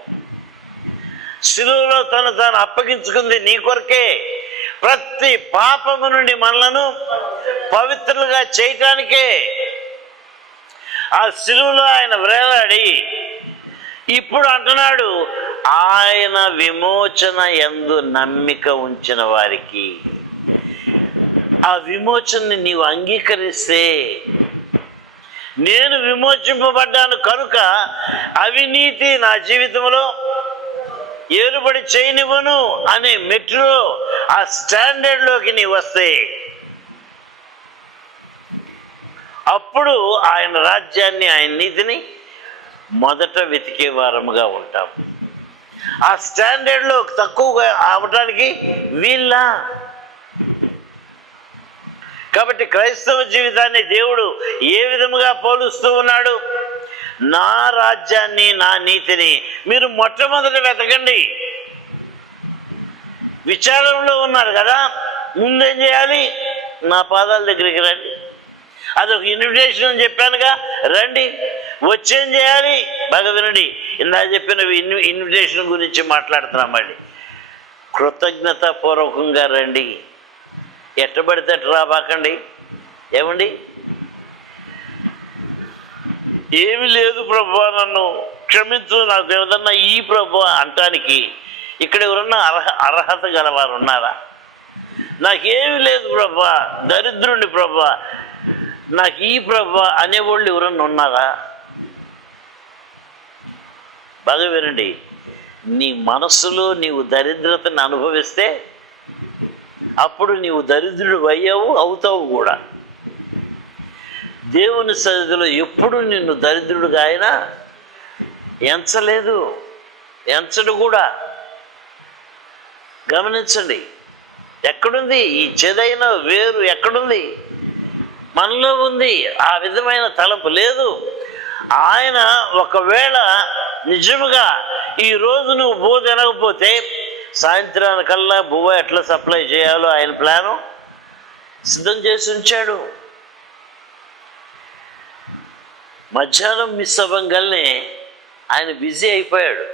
శిలువలో తాను అప్పగించుకుంది నీ కొరకే. ప్రతి పాపము నుండి మనలను పవిత్రులుగా చేయటానికే ఆ శిలువలో ఆయన వేలాడి ఇప్పుడు అంటున్నాడు, ఆయన విమోచన యందు నమ్మిక ఉంచిన వారికి. ఆ విమోచనని నీవు అంగీకరిస్తే, నేను విమోచింపబడ్డాను కనుక అవినీతి నా జీవితంలో ఏలుబడి చేయనివ్వను అనే మెట్టులో ఆ స్టాండర్డ్లోకి నీ వస్తే, అప్పుడు ఆయన రాజ్యాన్ని, ఆయన నీతిని మొదట వెతికే వారముగా ఉంటాం. ఆ స్టాండర్డ్లో తక్కువగా అవటానికి వీళ్ళ. కాబట్టి క్రైస్తవ జీవితాన్ని దేవుడు ఏ విధముగా పోలుస్తూ ఉన్నాడు? నా రాజ్యాన్ని, నా నీతిని మీరు మొట్టమొదట వెతకండి. విచారంలో ఉన్నారు కదా, ముందేం చేయాలి? నా పాదాల దగ్గరికి రండి. అదొక ఇన్విటేషన్ అని చెప్పానుగా, రండి. వచ్చేం చేయాలి? బాగా వినండి, ఇందాక చెప్పిన ఇన్విటేషన్ గురించి మాట్లాడుతున్నాం. మళ్ళీ కృతజ్ఞతాపూర్వకంగా రండి, ఎట్టబడితే అట్ట రాబాకండి. ఏమండి, ఏమి లేదు ప్రభువా, నన్ను క్షమించు, నాకు ఏదన్నా ఈ ప్రభువా అంటానికి ఇక్కడ ఎవరన్నా అర్హత గలవారు ఉన్నారా? నాకేమి లేదు ప్రభువా, దరిద్రుని ప్రభువా, నాకు ఈ ప్రభువా అనేవాళ్ళు ఎవరన్నా ఉన్నారా? బాగా వినండి, నీ మనస్సులో నీవు దరిద్రతను అనుభవిస్తే అప్పుడు నీవు దరిద్రుడు అయ్యావు, అవుతావు కూడా. దేవుని సన్నిధిలో ఎప్పుడు నిన్ను దరిద్రుడుగా ఆయన ఎంచలేదు, ఎంచడు కూడా. గమనించండి, ఎక్కడుంది ఈ చెదైన వేరు? ఎక్కడుంది? మనలో ఉంది. ఆ విధమైన తలంపు లేదు. ఆయన ఒకవేళ నిజముగా ఈరోజు నువ్వు బువ్వ తినకపోతే సాయంత్రానికల్లా బువ్వ ఎట్లా సప్లై చేయాలో ఆయన ప్లాను సిద్ధం చేసి ఉంచాడు. మధ్యాహ్నం మిస్ అవ్వగానే ఆయన బిజీ అయిపోయాడు.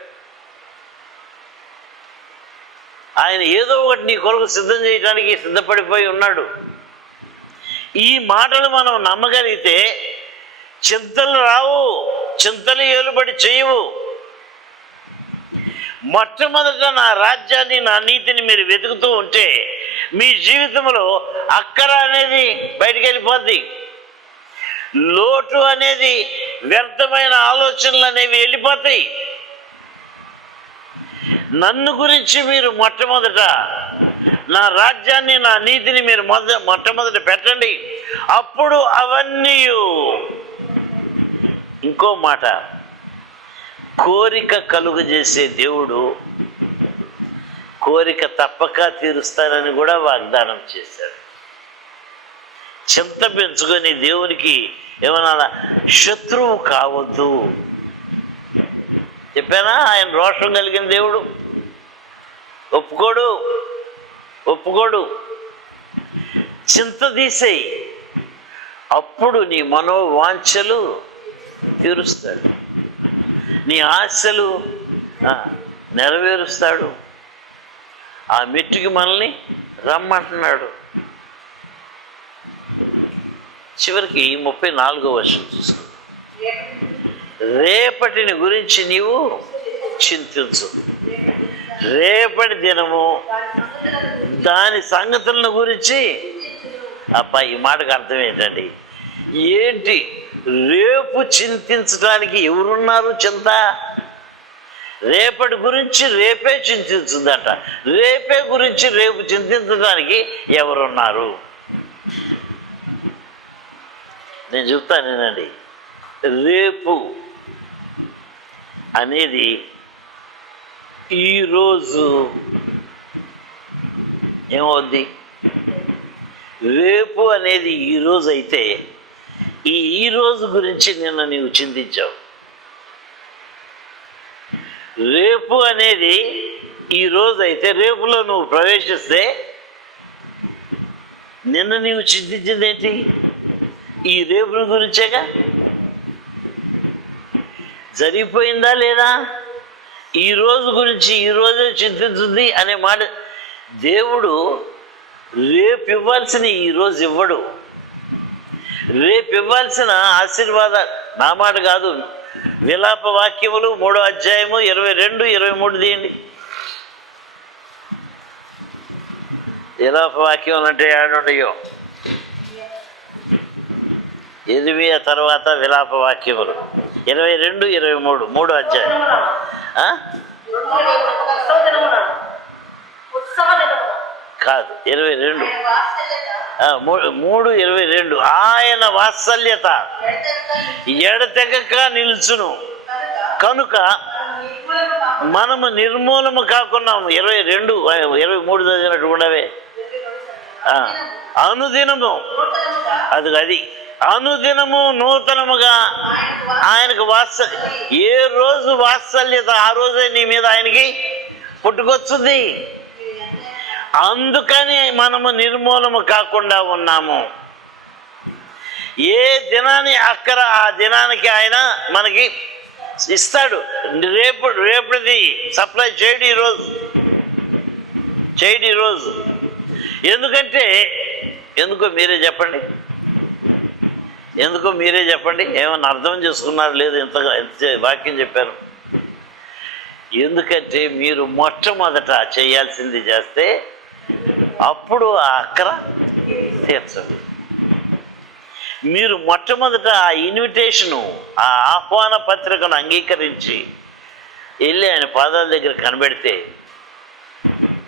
ఆయన ఏదో ఒకటి నీ కొరకు సిద్ధం చేయడానికి సిద్ధపడిపోయి ఉన్నాడు. ఈ మాటలు మనం నమ్మగలిగితే చింతలు రావు, చింతలు ఏలుబడి చేయవు. మొట్టమొదట నా రాజ్యాన్ని, నా నీతిని మీరు వెతుకుతూ ఉంటే మీ జీవితంలో అక్కర అనేది బయటికి వెళ్ళిపోద్ది, లోటు అనేది, వ్యర్థమైన ఆలోచనలు అనేవి వెళ్ళిపోతాయి. నన్ను గురించి మీరు మొట్టమొదట నా రాజ్యాన్ని, నా నీతిని మీరు మొట్టమొదట పెట్టండి, అప్పుడు అవన్నీ. ఇంకో మాట, కోరిక కలుగజేసే దేవుడు కోరిక తప్పక తీరుస్తానని కూడా వాగ్దానం చేశాడు. చింత పెంచుకొని దేవునికి ఏమన్నా శత్రువు కావద్దు చెప్పానా? ఆయన రోషం కలిగిన దేవుడు, ఒప్పుకోడు. చింత తీసేయి, అప్పుడు నీ మనోవాంఛలు తీరుస్తాడు, నీ ఆశలు నెరవేరుస్తాడు. ఆ మెట్టుకి మనల్ని రమ్మంటున్నాడు. చివరికి 34వ వచనం చూసుకో. రేపటిని గురించి నీవు చింతించు, రేపటి దినము దాని సంగతులను గురించి. ఈ మాటకు అర్థం ఏంటండి? ఏంటి రేపు చింతించడానికి ఎవరున్నారు? చింత రేపటి గురించి రేపే చింతించుందంట. రేపే గురించి రేపు చింతించడానికి ఎవరున్నారు? నేను చెప్తానేనండి, రేపు అనేది ఈరోజు ఏమవుద్ది? రేపు అనేది ఈరోజు అయితే ఈరోజు గురించి నిన్న నీవు చింతించావు. రేపు అనేది ఈరోజు అయితే రేపులో నువ్వు ప్రవేశిస్తే నిన్న నీవు చింతించింది ఏంటి? ఈ రేపు గురించేగా. జరిగిపోయిందా లేదా? ఈరోజు గురించి ఈరోజే చింతించుంది అనే మాట దేవుడు రేపు ఇవ్వాల్సిన ఈరోజు ఇవ్వడు. రేపు ఇవ్వాల్సిన ఆశీర్వాదాలు, నా మాట కాదు, విలాప వాక్యములు 3వ అధ్యాయము 22, 23 తీయండి. విలాప వాక్యములు అంటే ఏడుండయో, ఎనిమిది తర్వాత విలాప వాక్యములు 22, 23, 3వ అధ్యాయం. 22 3:22. ఆయన వాత్సల్యత ఎడతెగక నిలుచును కనుక మనము నిర్మూలము కాకున్నాము. 22, 23 చదివినట్టు ఉండవే. అనుదినము అది అనుదినము నూతనముగా ఆయనకు ఏ రోజు వాత్సల్యత ఆ రోజే నీ మీద ఆయనకి పుట్టుకొచ్చుంది. అందుకని మనము నిర్మూలము కాకుండా ఉన్నాము. ఏ దినాన్ని అక్కర ఆ దినానికి ఆయన మనకి ఇస్తాడు. రేపటిది సప్లై చేయడు ఈరోజు. ఎందుకో మీరే చెప్పండి. ఏమన్నా అర్థం చేసుకున్నారు లేదు ఎంత వాక్యం చెప్పారు? ఎందుకంటే మీరు మొట్టమొదట చేయాల్సింది చేస్తే అప్పుడు ఆ అక్కర తీర్చదు. మీరు మొట్టమొదట ఆ ఇన్విటేషను, ఆ ఆహ్వాన పత్రికను అంగీకరించి వెళ్ళి ఆయన పాదాల దగ్గర కనబెడితే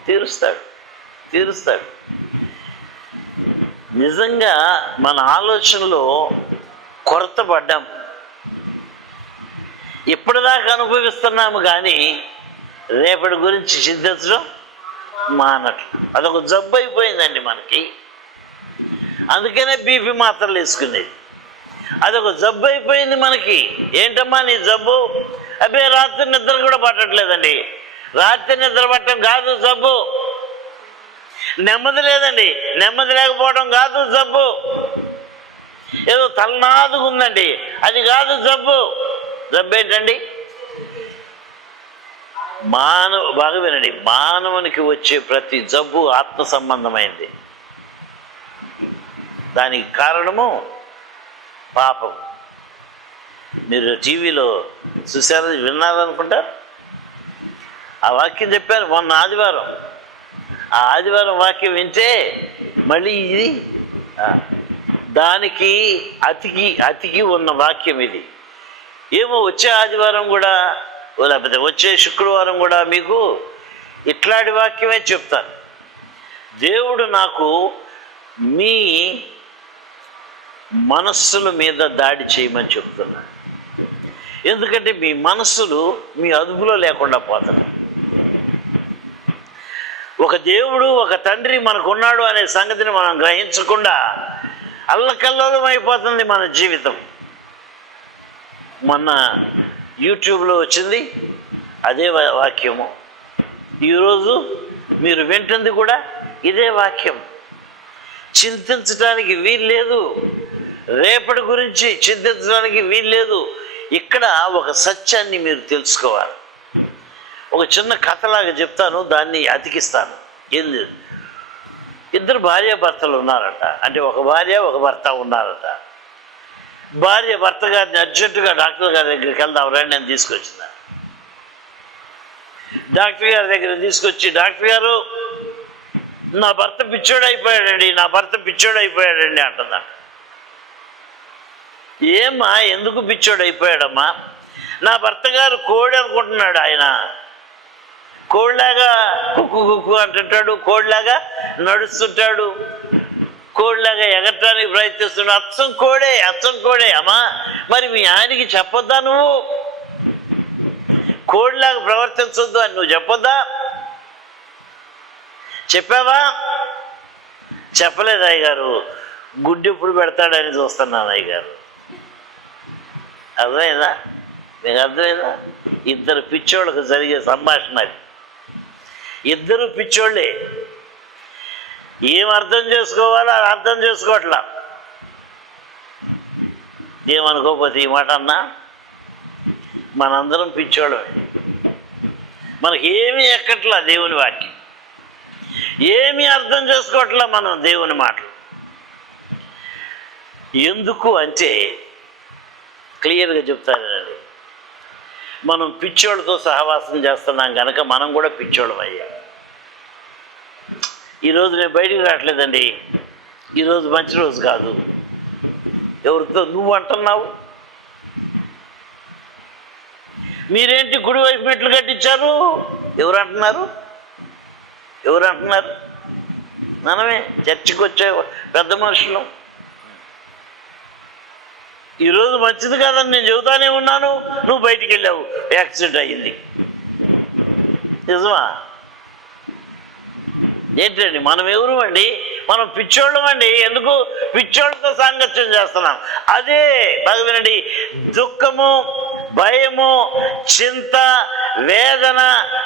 తీరుస్తాడు. నిజంగా మన ఆలోచనలో కొరత పడ్డాం. ఇప్పటిదాకా అనుభవిస్తున్నాము కానీ రేపటి గురించి చింతించడం మానట్లు. అదొక జబ్బు అయిపోయిందండి మనకి. అందుకనే బీపీ మాత్రలు వేసుకునేది. అదొక జబ్బు అయిపోయింది మనకి. ఏంటమ్మా నీ జబ్బు? అబ్బే రాత్రి నిద్ర కూడా పట్టట్లేదండి. రాత్రి నిద్ర పట్టడం కాదు జబ్బు. నెమ్మది లేదండి, నెమ్మది లేకపోవడం కాదు జబ్బు. ఏదో తలనాదుగా ఉందండి, అది కాదు జబ్బు. జబ్బు ఏంటండి? బాగా వినండి, మానవునికి వచ్చే ప్రతి జబ్బు ఆత్మ సంబంధమైంది. దానికి కారణము పాపం. మీరు టీవీలో చూసారు, విన్నారనుకుంటారు. ఆ వాక్యం చెప్పారు మొన్న ఆదివారం. ఆ ఆదివారం వాక్యం వింటే మళ్ళీ ఇది దానికి అతికి ఉన్న వాక్యం ఇది. ఏమో వచ్చే ఆదివారం కూడా లేకపోతే వచ్చే శుక్రవారం కూడా మీకు ఇట్లాంటి వాక్యమే చెప్తాను. దేవుడు నాకు మీ మనస్సుల మీద దాడి చేయమని చెప్తున్నాడు. ఎందుకంటే మీ మనస్సులు మీ అదుపులో లేకుండా పోతున్నాయి. ఒక దేవుడు, ఒక తండ్రి మనకున్నాడు అనే సంగతిని మనం గ్రహించకుండా అల్లకల్లోలం అయిపోతుంది మన జీవితం. మొన్న యూట్యూబ్లో వచ్చింది అదే వాక్యము, ఈరోజు మీరు వింటుంది కూడా ఇదే వాక్యం. చింతించడానికి వీల్లేదు, రేపటి గురించి చింతించడానికి వీల్లేదు. ఇక్కడ ఒక సత్యాన్ని మీరు తెలుసుకోవాలి. ఒక చిన్న కథలాగా చెప్తాను, దాన్ని అతికిస్తాను. ఏంది, ఇద్దరు భార్యాభర్తలు ఉన్నారట. అంటే ఒక భార్య ఒక భర్త ఉన్నారట. భార్య భర్త గారిని అర్జెంటుగా డాక్టర్ గారి దగ్గరికి వెళ్దాం రండి అని తీసుకొచ్చింది. డాక్టర్ గారి దగ్గర తీసుకొచ్చి, డాక్టర్ గారు నా భర్త పిచ్చోడు అయిపోయాడండి అంటుందా. ఏమ్మా, ఎందుకు పిచ్చోడు అయిపోయాడమ్మా? నా భర్త గారు కోడి అనుకుంటున్నాడు. ఆయన కోడిలాగా కుక్కు కుక్కు అంటుంటాడు, కోడిలాగా నడుస్తుంటాడు, కోడిలాగా ఎగరటానికి ప్రయత్నిస్తున్నాడు. అచ్చం కోడే. అమ్మా, మరి మీ ఆయనకి చెప్పొద్దా? నువ్వు కోడిలాగా ప్రవర్తించొద్దు అని నువ్వు చెప్పొద్దా? చెప్పావా? చెప్పలేదు అయ్యగారు. గుడ్డు ఎప్పుడు పెడతాడని చూస్తున్నాను అయ్యగారు. అర్థమైందా? మీకు అర్థమైందా? ఇద్దరు పిచ్చోళ్ళకు జరిగే సంభాషణ అది. ఇద్దరు పిచ్చోళ్ళే. ఏం అర్థం చేసుకోవాలో అది అర్థం చేసుకోవట్లా. ఏమనుకోకపోతే ఈ మాట అన్నా, మనందరం పిచ్చోళ్ళమే. మనకి ఏమీ ఎక్కట్లా దేవుని వాక్యం, ఏమీ అర్థం చేసుకోవట్లా మనం దేవుని మాటలు. ఎందుకు అంటే క్లియర్గా చెప్తానండి, మనం పిచ్చోళ్ళతో సహవాసం చేస్తున్నాం కనుక మనం కూడా పిచ్చోళ్ళం అయ్యాం. ఈరోజు నేను బయటికి రావట్లేదండి, ఈరోజు మంచి రోజు కాదు. ఎవరితో నువ్వు అంటున్నావు? మీరేంటి గుడి వైపు మెట్లు కట్టించారు? ఎవరు అంటున్నారు? మనమే చర్చికి వచ్చే పెద్ద మనుషులు. ఈరోజు మంచిది కాదని నేను చెబుతానే ఉన్నాను, నువ్వు బయటికి వెళ్ళావు, యాక్సిడెంట్ అయ్యింది. నిజమా? ఏంటండి, మనం ఎవరు అండి? మనం పిచ్చోళ్ళం అండి. ఎందుకు పిచ్చోళ్ళతో సాంగత్యం చేస్తున్నాం? అదే బాగా వినండి, దుఃఖము, భయము, చింత, వేదన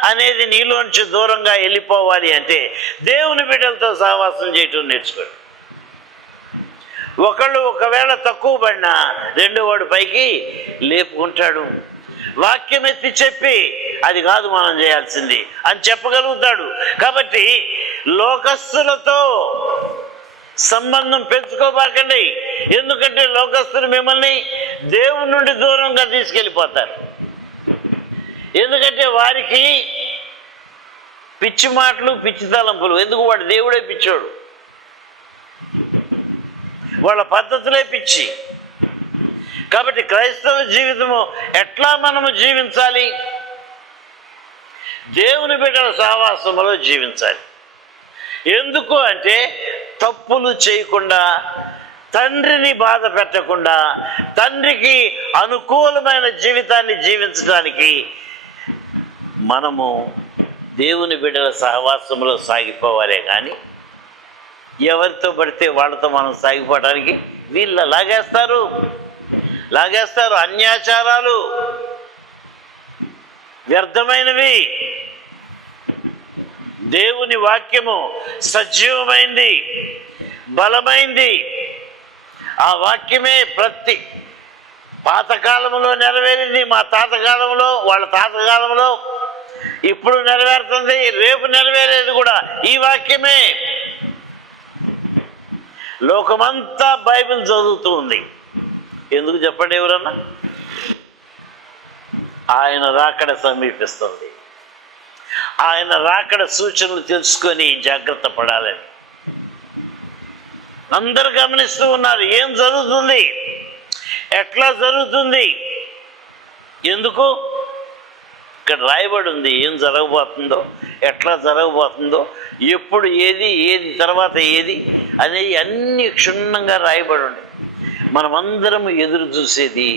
అనేది నీలోంచి దూరంగా వెళ్ళిపోవాలి అంటే దేవుని బిడ్డలతో సహవాసం చేయటం నేర్చుకోండి. ఒకళ్ళు ఒకవేళ తక్కువ పడినా రెండో వాడు పైకి లేపుకుంటాడు. వాక్యం ఎత్తి చెప్పి అది కాదు మనం చేయాల్సింది అని చెప్పగలుగుతాడు. కాబట్టి లోకస్తులతో సంబంధం పెంచుకోబాకండి. ఎందుకంటే లోకస్తులు మిమ్మల్ని దేవుని నుండి దూరంగా తీసుకెళ్ళిపోతారు. ఎందుకంటే వారికి పిచ్చి మాటలు, పిచ్చి తలంపులు. ఎందుకు? వాడు దేవుడే పిచ్చోడు, వాళ్ళ పద్ధతులే పిచ్చి. కాబట్టి క్రైస్తవ జీవితము ఎట్లా మనము జీవించాలి? దేవుని బిడ్డల సహవాసములో జీవించాలి. ఎందుకు అంటే తప్పులు చేయకుండా, తండ్రిని బాధ పెట్టకుండా, తండ్రికి అనుకూలమైన జీవితాన్ని జీవించడానికి మనము దేవుని బిడ్డల సహవాసంలో సాగిపోవాలే కానీ ఎవరితో పడితే వాళ్ళతో మనం సాగిపోవడానికి వీళ్ళ లాగేస్తారు. అన్యాచారాలు వ్యర్థమైనవి. దేవుని వాక్యము సజీవమైంది, బలమైంది. ఆ వాక్యమే ప్రతి పాతకాలంలో నెరవేరింది. మా తాతకాలంలో, వాళ్ళ తాతకాలంలో, ఇప్పుడు నెరవేరుతుంది, రేపు నెరవేరేది కూడా ఈ వాక్యమే. లోకమంతా బైబిల్ చదువుతూ ఉంది. ఎందుకు చెప్పండి ఎవరన్నా? ఆయన రాకడ సమీపిస్తుంది. ఆయన రాకడ సూచనలు తెలుసుకొని జాగ్రత్త పడాలని అందరూ గమనిస్తూ ఉన్నారు. ఏం జరుగుతుంది, ఎట్లా జరుగుతుంది, ఎందుకు? ఇక్కడ రాయబడి ఉంది ఏం జరగబోతుందో, ఎట్లా జరగబోతుందో, ఎప్పుడు ఏది తర్వాత ఏది అనేది అన్నీ క్షుణ్ణంగా రాయబడి ఉంది. మనమందరము ఎదురు చూసేది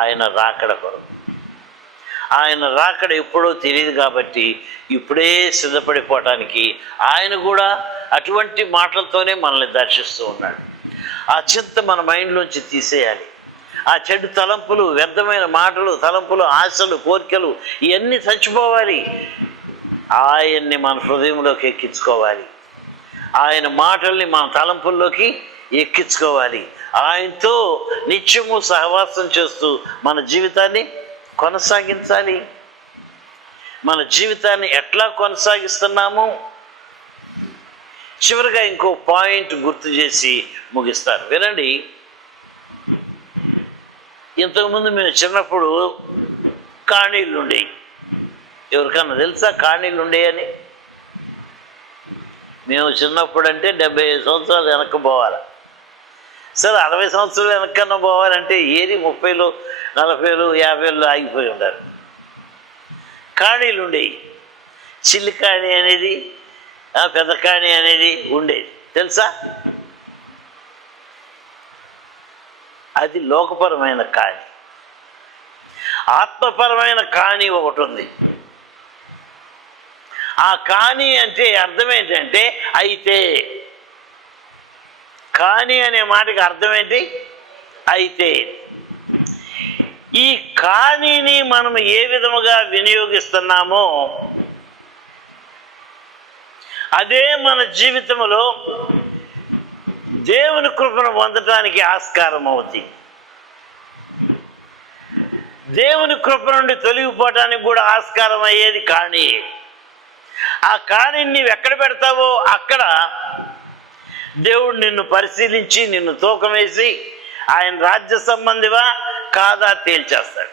ఆయన రాకడ కొరకు. ఆయన రాకడ ఎప్పుడో తెలియదు కాబట్టి ఇప్పుడే సిద్ధపడిపోవటానికి ఆయన కూడా అటువంటి మాటలతోనే మనల్ని దర్శిస్తూ ఉన్నాడు. ఆ చింత మన మైండ్లోంచి తీసేయాలి. ఆ చెడు తలంపులు, వ్యర్థమైన మాటలు, తలంపులు, ఆశలు, కోరికలు ఇవన్నీ చచ్చిపోవాలి. ఆయన్ని మన హృదయంలోకి ఎక్కించుకోవాలి. ఆయన మాటల్ని మన తలంపుల్లోకి ఎక్కించుకోవాలి. ఆయనతో నిత్యము సహవాసం చేస్తూ మన జీవితాన్ని కొనసాగించాలి. మన జీవితాన్ని ఎట్లా కొనసాగిస్తున్నాము? చివరిగా ఇంకో పాయింట్ గుర్తు చేసి ముగిస్తాను, వినండి. ఇంతకుముందు మేము చిన్నప్పుడు కాణీళ్ళు ఉండేవి. ఎవరికన్నా తెలుసా కాణీళ్ళు ఉండేయని? మేము చిన్నప్పుడు అంటే 75 సంవత్సరాలు వెనక్కి పోవాలి. సరే 60 సంవత్సరాలు వెనక్కన్నా పోవాలంటే ఏరి 30లు 40లు 50లు ఆగిపోయి ఉంటారు. కాణీలు ఉండేవి. చిల్లి కాణి అనేది, పెద్ద కాణి అనేది ఉండేది, తెలుసా? అది లోకపరమైన కాణి. ఆత్మపరమైన కాణి ఒకటి ఉంది. ఆ కాణి అంటే అర్థం ఏంటంటే అయితే. కాణి అనే మాటకి అర్థం ఏంటి? అయితే. ఈ కాణిని మనం ఏ విధముగా వినియోగిస్తున్నామో అదే మన జీవితంలో దేవుని కృపను పొందటానికి ఆస్కారం అవుతుంది. దేవుని కృప నుండి తొలగిపోవటానికి కూడా ఆస్కారం అయ్యేది కాణి. ఆ కాణిని నీవు ఎక్కడ పెడతావో అక్కడ దేవుడు నిన్ను పరిశీలించి నిన్ను తూకం వేసి ఆయన రాజ్య సంబంధివా కాదా తేల్చేస్తాడు.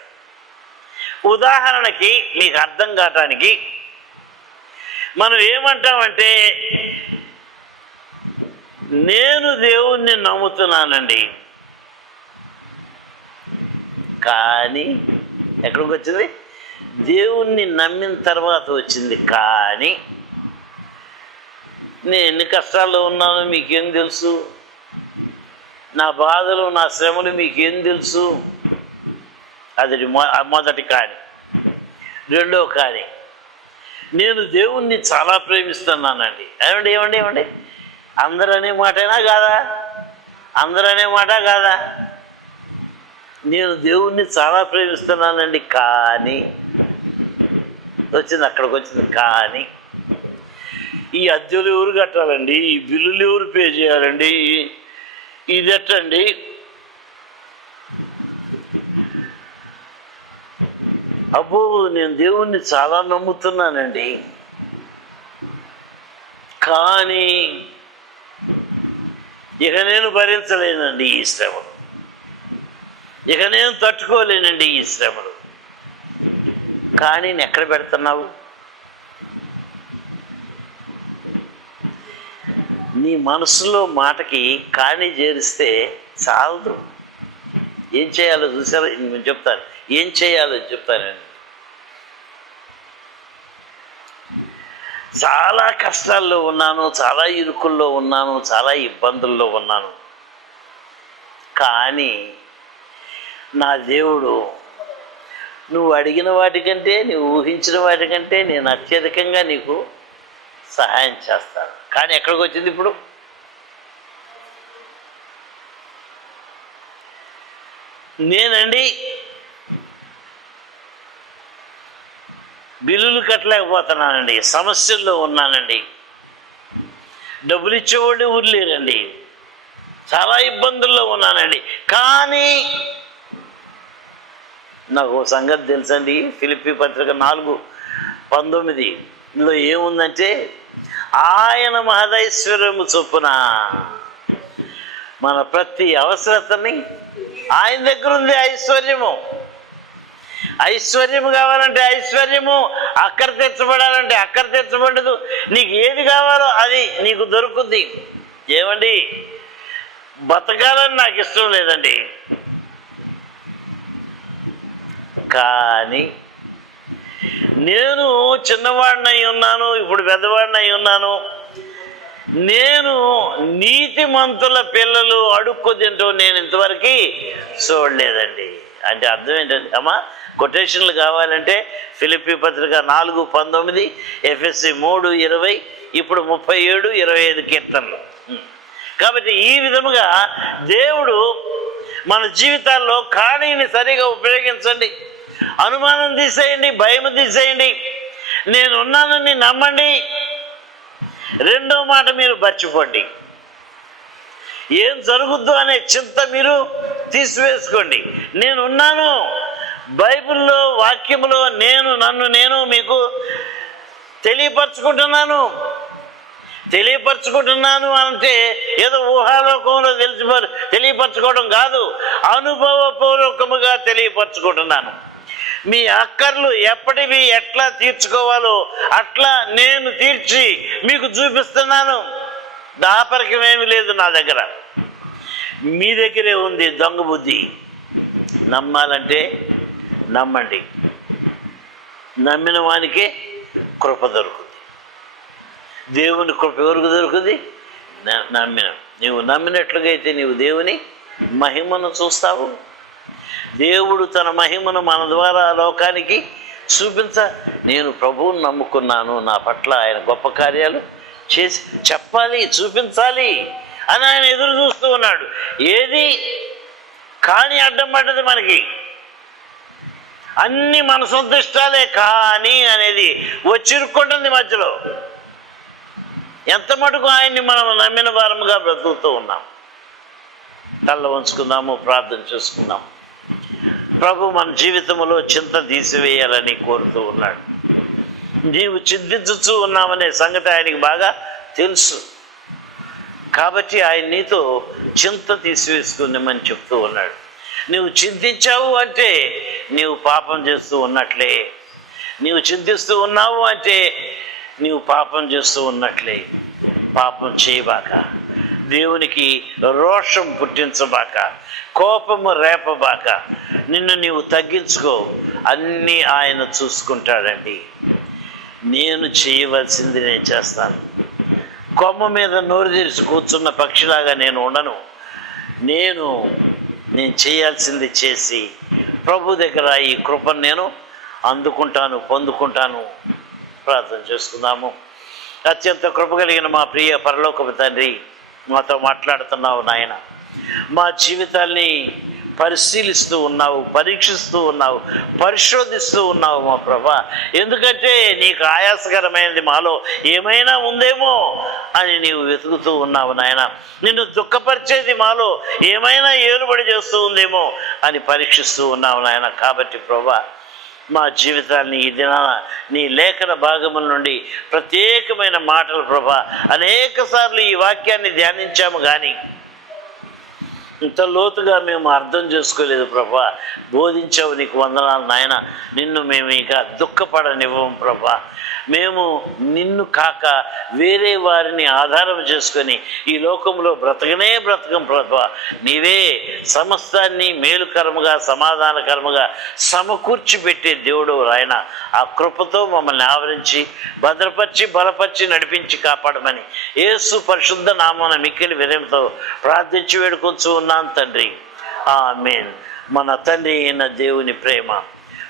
ఉదాహరణకి మీకు అర్థం కావటానికి మనం ఏమంటామంటే, నేను దేవుణ్ణి నమ్ముతున్నానండి, కానీ ఎక్కడికి వచ్చింది? దేవుణ్ణి నమ్మిన తర్వాత వచ్చింది. కానీ నేను ఎన్ని కష్టాల్లో ఉన్నానో మీకేం తెలుసు? నా బాధలు, నా శ్రమలు మీకేం తెలుసు? అది మొదటి కానీ. రెండో కానీ, నేను దేవుణ్ణి చాలా ప్రేమిస్తున్నానండి. ఏమండి అందరూ అనే మాటేనా కాదా? అందరూ అనే మాట కాదా? నేను దేవుణ్ణి చాలా ప్రేమిస్తున్నానండి, కానీ వచ్చింది, అక్కడికి వచ్చింది. కానీ ఈ అద్దెలు ఎవరు కట్టాలండి? ఈ బిల్లులు ఎవరు పే చేయాలండి? ఇది ఎట్టండి? అబ్బో, నేను దేవుణ్ణి చాలా నమ్ముతున్నానండి, కానీ ఇక నేను భరించలేనండి ఈ శ్రమలు, ఇక నేను తట్టుకోలేనండి ఈ శ్రమలు. కానీ నేను ఎక్కడ పెడుతున్నావు? నీ మనసులో మాటకి కానీ చేరిస్తే చాలదు. ఏం చేయాలో చూసారా? నేను చెప్తాను ఏం చేయాలో చెప్తానండి. చాలా కష్టాల్లో ఉన్నాను, చాలా ఇరుకుల్లో ఉన్నాను, చాలా ఇబ్బందుల్లో ఉన్నాను, కానీ నా దేవుడు నువ్వు అడిగిన వాటికంటే, నువ్వు ఊహించిన వాటికంటే నేను అత్యధికంగా నీకు సహాయం చేస్తాను. కానీ ఎక్కడికి వచ్చింది ఇప్పుడు? నేనండి బిల్లులు కట్టలేకపోతున్నానండి, సమస్యల్లో ఉన్నానండి, డబ్బులు ఇచ్చేవాళ్ళు ఊరు లేరండి, చాలా ఇబ్బందుల్లో ఉన్నానండి. కానీ నాకు ఓ సంగతి తెలుసండి, ఫిలిప్పీ పత్రిక 4:19లో ఏముందంటే, ఆయన మహదైశ్వర్యము చొప్పున మన ప్రతి అవసరతని ఆయన దగ్గర ఉంది. ఐశ్వర్యము కావాలంటే ఐశ్వర్యము, అక్కర తెచ్చబడాలంటే అక్కర తెచ్చబడదు. నీకు ఏది కావాలో అది నీకు దొరుకుద్ది. ఏమండి, బతకాలని నాకు ఇష్టం లేదండి, కానీ నేను చిన్నవాడినై ఉన్నాను, ఇప్పుడు పెద్దవాడినై ఉన్నాను. నేను నీతిమంతుల పిల్లలు అడుక్కు తింటూ నేను ఇంతవరకు చూడలేదండి. అంటే అర్థం ఏంటంటే అమ్మా, కొటేషన్లు కావాలంటే ఫిలిప్పీ పత్రిక 4:19, ఎఫ్ఎస్సి 3:20, ఇప్పుడు 37-25 కీర్తనలు. కాబట్టి ఈ విధముగా దేవుడు మన జీవితాల్లో కాణీని సరిగా ఉపయోగించండి. అనుమానం తీసేయండి, భయం తీసేయండి, నేనున్నానని నమ్మండి. రెండో మాట మీరు మర్చిపోండి. ఏం జరుగుద్దో అనే చింత మీరు తీసివేసుకోండి. నేనున్నాను. బైబిల్లో వాక్యంలో నన్ను నేను మీకు తెలియపరచుకుంటున్నాను అంటే ఏదో ఊహాలోకంలో తెలియపరచుకోవడం కాదు, అనుభవపూర్వకముగా తెలియపరచుకుంటున్నాను. మీ అక్కర్లు ఎప్పటివి ఎట్లా తీర్చుకోవాలో అట్లా నేను తీర్చి మీకు చూపిస్తున్నాను. దాపరికమేమి లేదు నా దగ్గర, మీ దగ్గరే ఉంది దొంగ బుద్ధి. నమ్మాలంటే నమ్మండి, నమ్మిన వానికే కృప దొరుకుతుంది. దేవుని కృప ఎవరికి దొరుకుతుంది? నీవు నమ్మినట్లుగా అయితే నీవు దేవుని మహిమను చూస్తావు. దేవుడు తన మహిమను మన ద్వారా లోకానికి నేను ప్రభువుని నమ్ముకున్నాను, నా పట్ల ఆయన గొప్ప కార్యాలు చేసి చెప్పాలి, చూపించాలి అని ఆయన ఎదురు చూస్తూ ఉన్నాడు. ఏది కానీ అడ్డం పడ్డది మనకి, అన్నీ మన సొంత ఇష్టాలే కానీ అనేది వచ్చిరుక్కుంటుంది మధ్యలో. ఎంత మటుకు ఆయన్ని మనం నమ్మిన వారముగా బ్రతుకుతూ ఉన్నాం. తల్ల వంచుకుందాము, ప్రార్థన చేసుకుందాం. ప్రభు మన జీవితంలో చింత తీసివేయాలని కోరుతూ ఉన్నాడు. నీవు చింతించుతూ ఉన్నామనే సంగతి ఆయనకి బాగా తెలుసు. కాబట్టి ఆయన నీతో చింత తీసివేసుకుందామని చెప్తూ ఉన్నాడు. నువ్వు చింతించావు అంటే నీవు పాపం చేస్తూ ఉన్నట్లే. నీవు చింతిస్తూ ఉన్నావు అంటే నీవు పాపం చేస్తూ ఉన్నట్లే. పాపం చేయబాక, దేవునికి రోషం పుట్టించబాక, కోపము రేపబాక, నిన్ను నీవు తగ్గించుకో. అన్నీ ఆయన చూసుకుంటాడండి. నేను చేయవలసింది నేను చేస్తాను. కొమ్మ మీద నోరు తెరిచి కూర్చున్న పక్షిలాగా నేను ఉండను. నేను చేయాల్సింది చేసి ప్రభు దగ్గర ఈ కృపను నేను అందుకుంటాను, పొందుకుంటాను. ప్రార్థన చేసుకుందాము. అత్యంత కృప కలిగిన మా ప్రియ పరలోకపు తండ్రి, మాతో మాట్లాడుతున్నావు నాయన. మా జీవితాల్ని పరిశీలిస్తూ ఉన్నావు, పరీక్షిస్తూ ఉన్నావు, పరిశోధిస్తూ ఉన్నావు మా ప్రభా. ఎందుకంటే నీకు ఆయాసకరమైనది మాలో ఏమైనా ఉందేమో అని నీవు వెతుకుతూ ఉన్నావు నాయన. నిన్ను దుఃఖపరిచేది మాలో ఏమైనా ఏలుబడి చేస్తూ ఉందేమో అని పరీక్షిస్తూ ఉన్నావు నాయన. కాబట్టి ప్రభా, మా జీవితాన్ని ఈ దినాన నీ లేఖన భాగముల నుండి ప్రత్యేకమైన మాటలు ప్రభా, అనేక సార్లు ఈ వాక్యాన్ని ధ్యానించాము, కానీ ఇంత లోతుగా మేము అర్థం చేసుకోలేదు ప్రభా. బోధించావు, నీకు వందనాలు నాయన. నిన్ను మేము ఇక దుఃఖపడనివ్వము ప్రభా. మేము నిన్ను కాక వేరే వారిని ఆధారం చేసుకొని ఈ లోకంలో బ్రతకం ప్రభా. నీవే సమస్తాన్ని మేలుకరముగా సమాధానకరముగా సమకూర్చి పెట్టే దేవుడు ఆయన. ఆ కృపతో మమ్మల్ని ఆవరించి భద్రపరిచి బలపరిచి నడిపించి కాపాడమని యేసు పరిశుద్ధ నామమున మిక్కిలి వినయంతో ప్రార్థించి వేడుకొంచు ఉన్నాను తండ్రి. ఆమేన్. మన తండ్రి అయిన దేవుని ప్రేమ,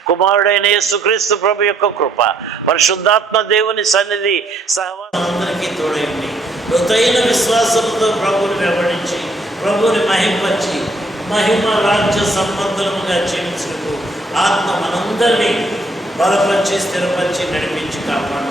కుమారుడైన యేసుక్రీస్తు ప్రభు యొక్క కృప, పరిశుద్ధాత్మ దేవుని సన్నిధి సహవాసందరికీ తోడైంది. లోతైన విశ్వాసంతో ప్రభువుని వెంబడించి ప్రభువుని మహింపరిచి మహిమ రాజ్య సంబంధముగా జీవించుటకు ఆత్మ మనందరినీ బలపరిచి స్థిరపరిచి నడిపించి కాపాడు.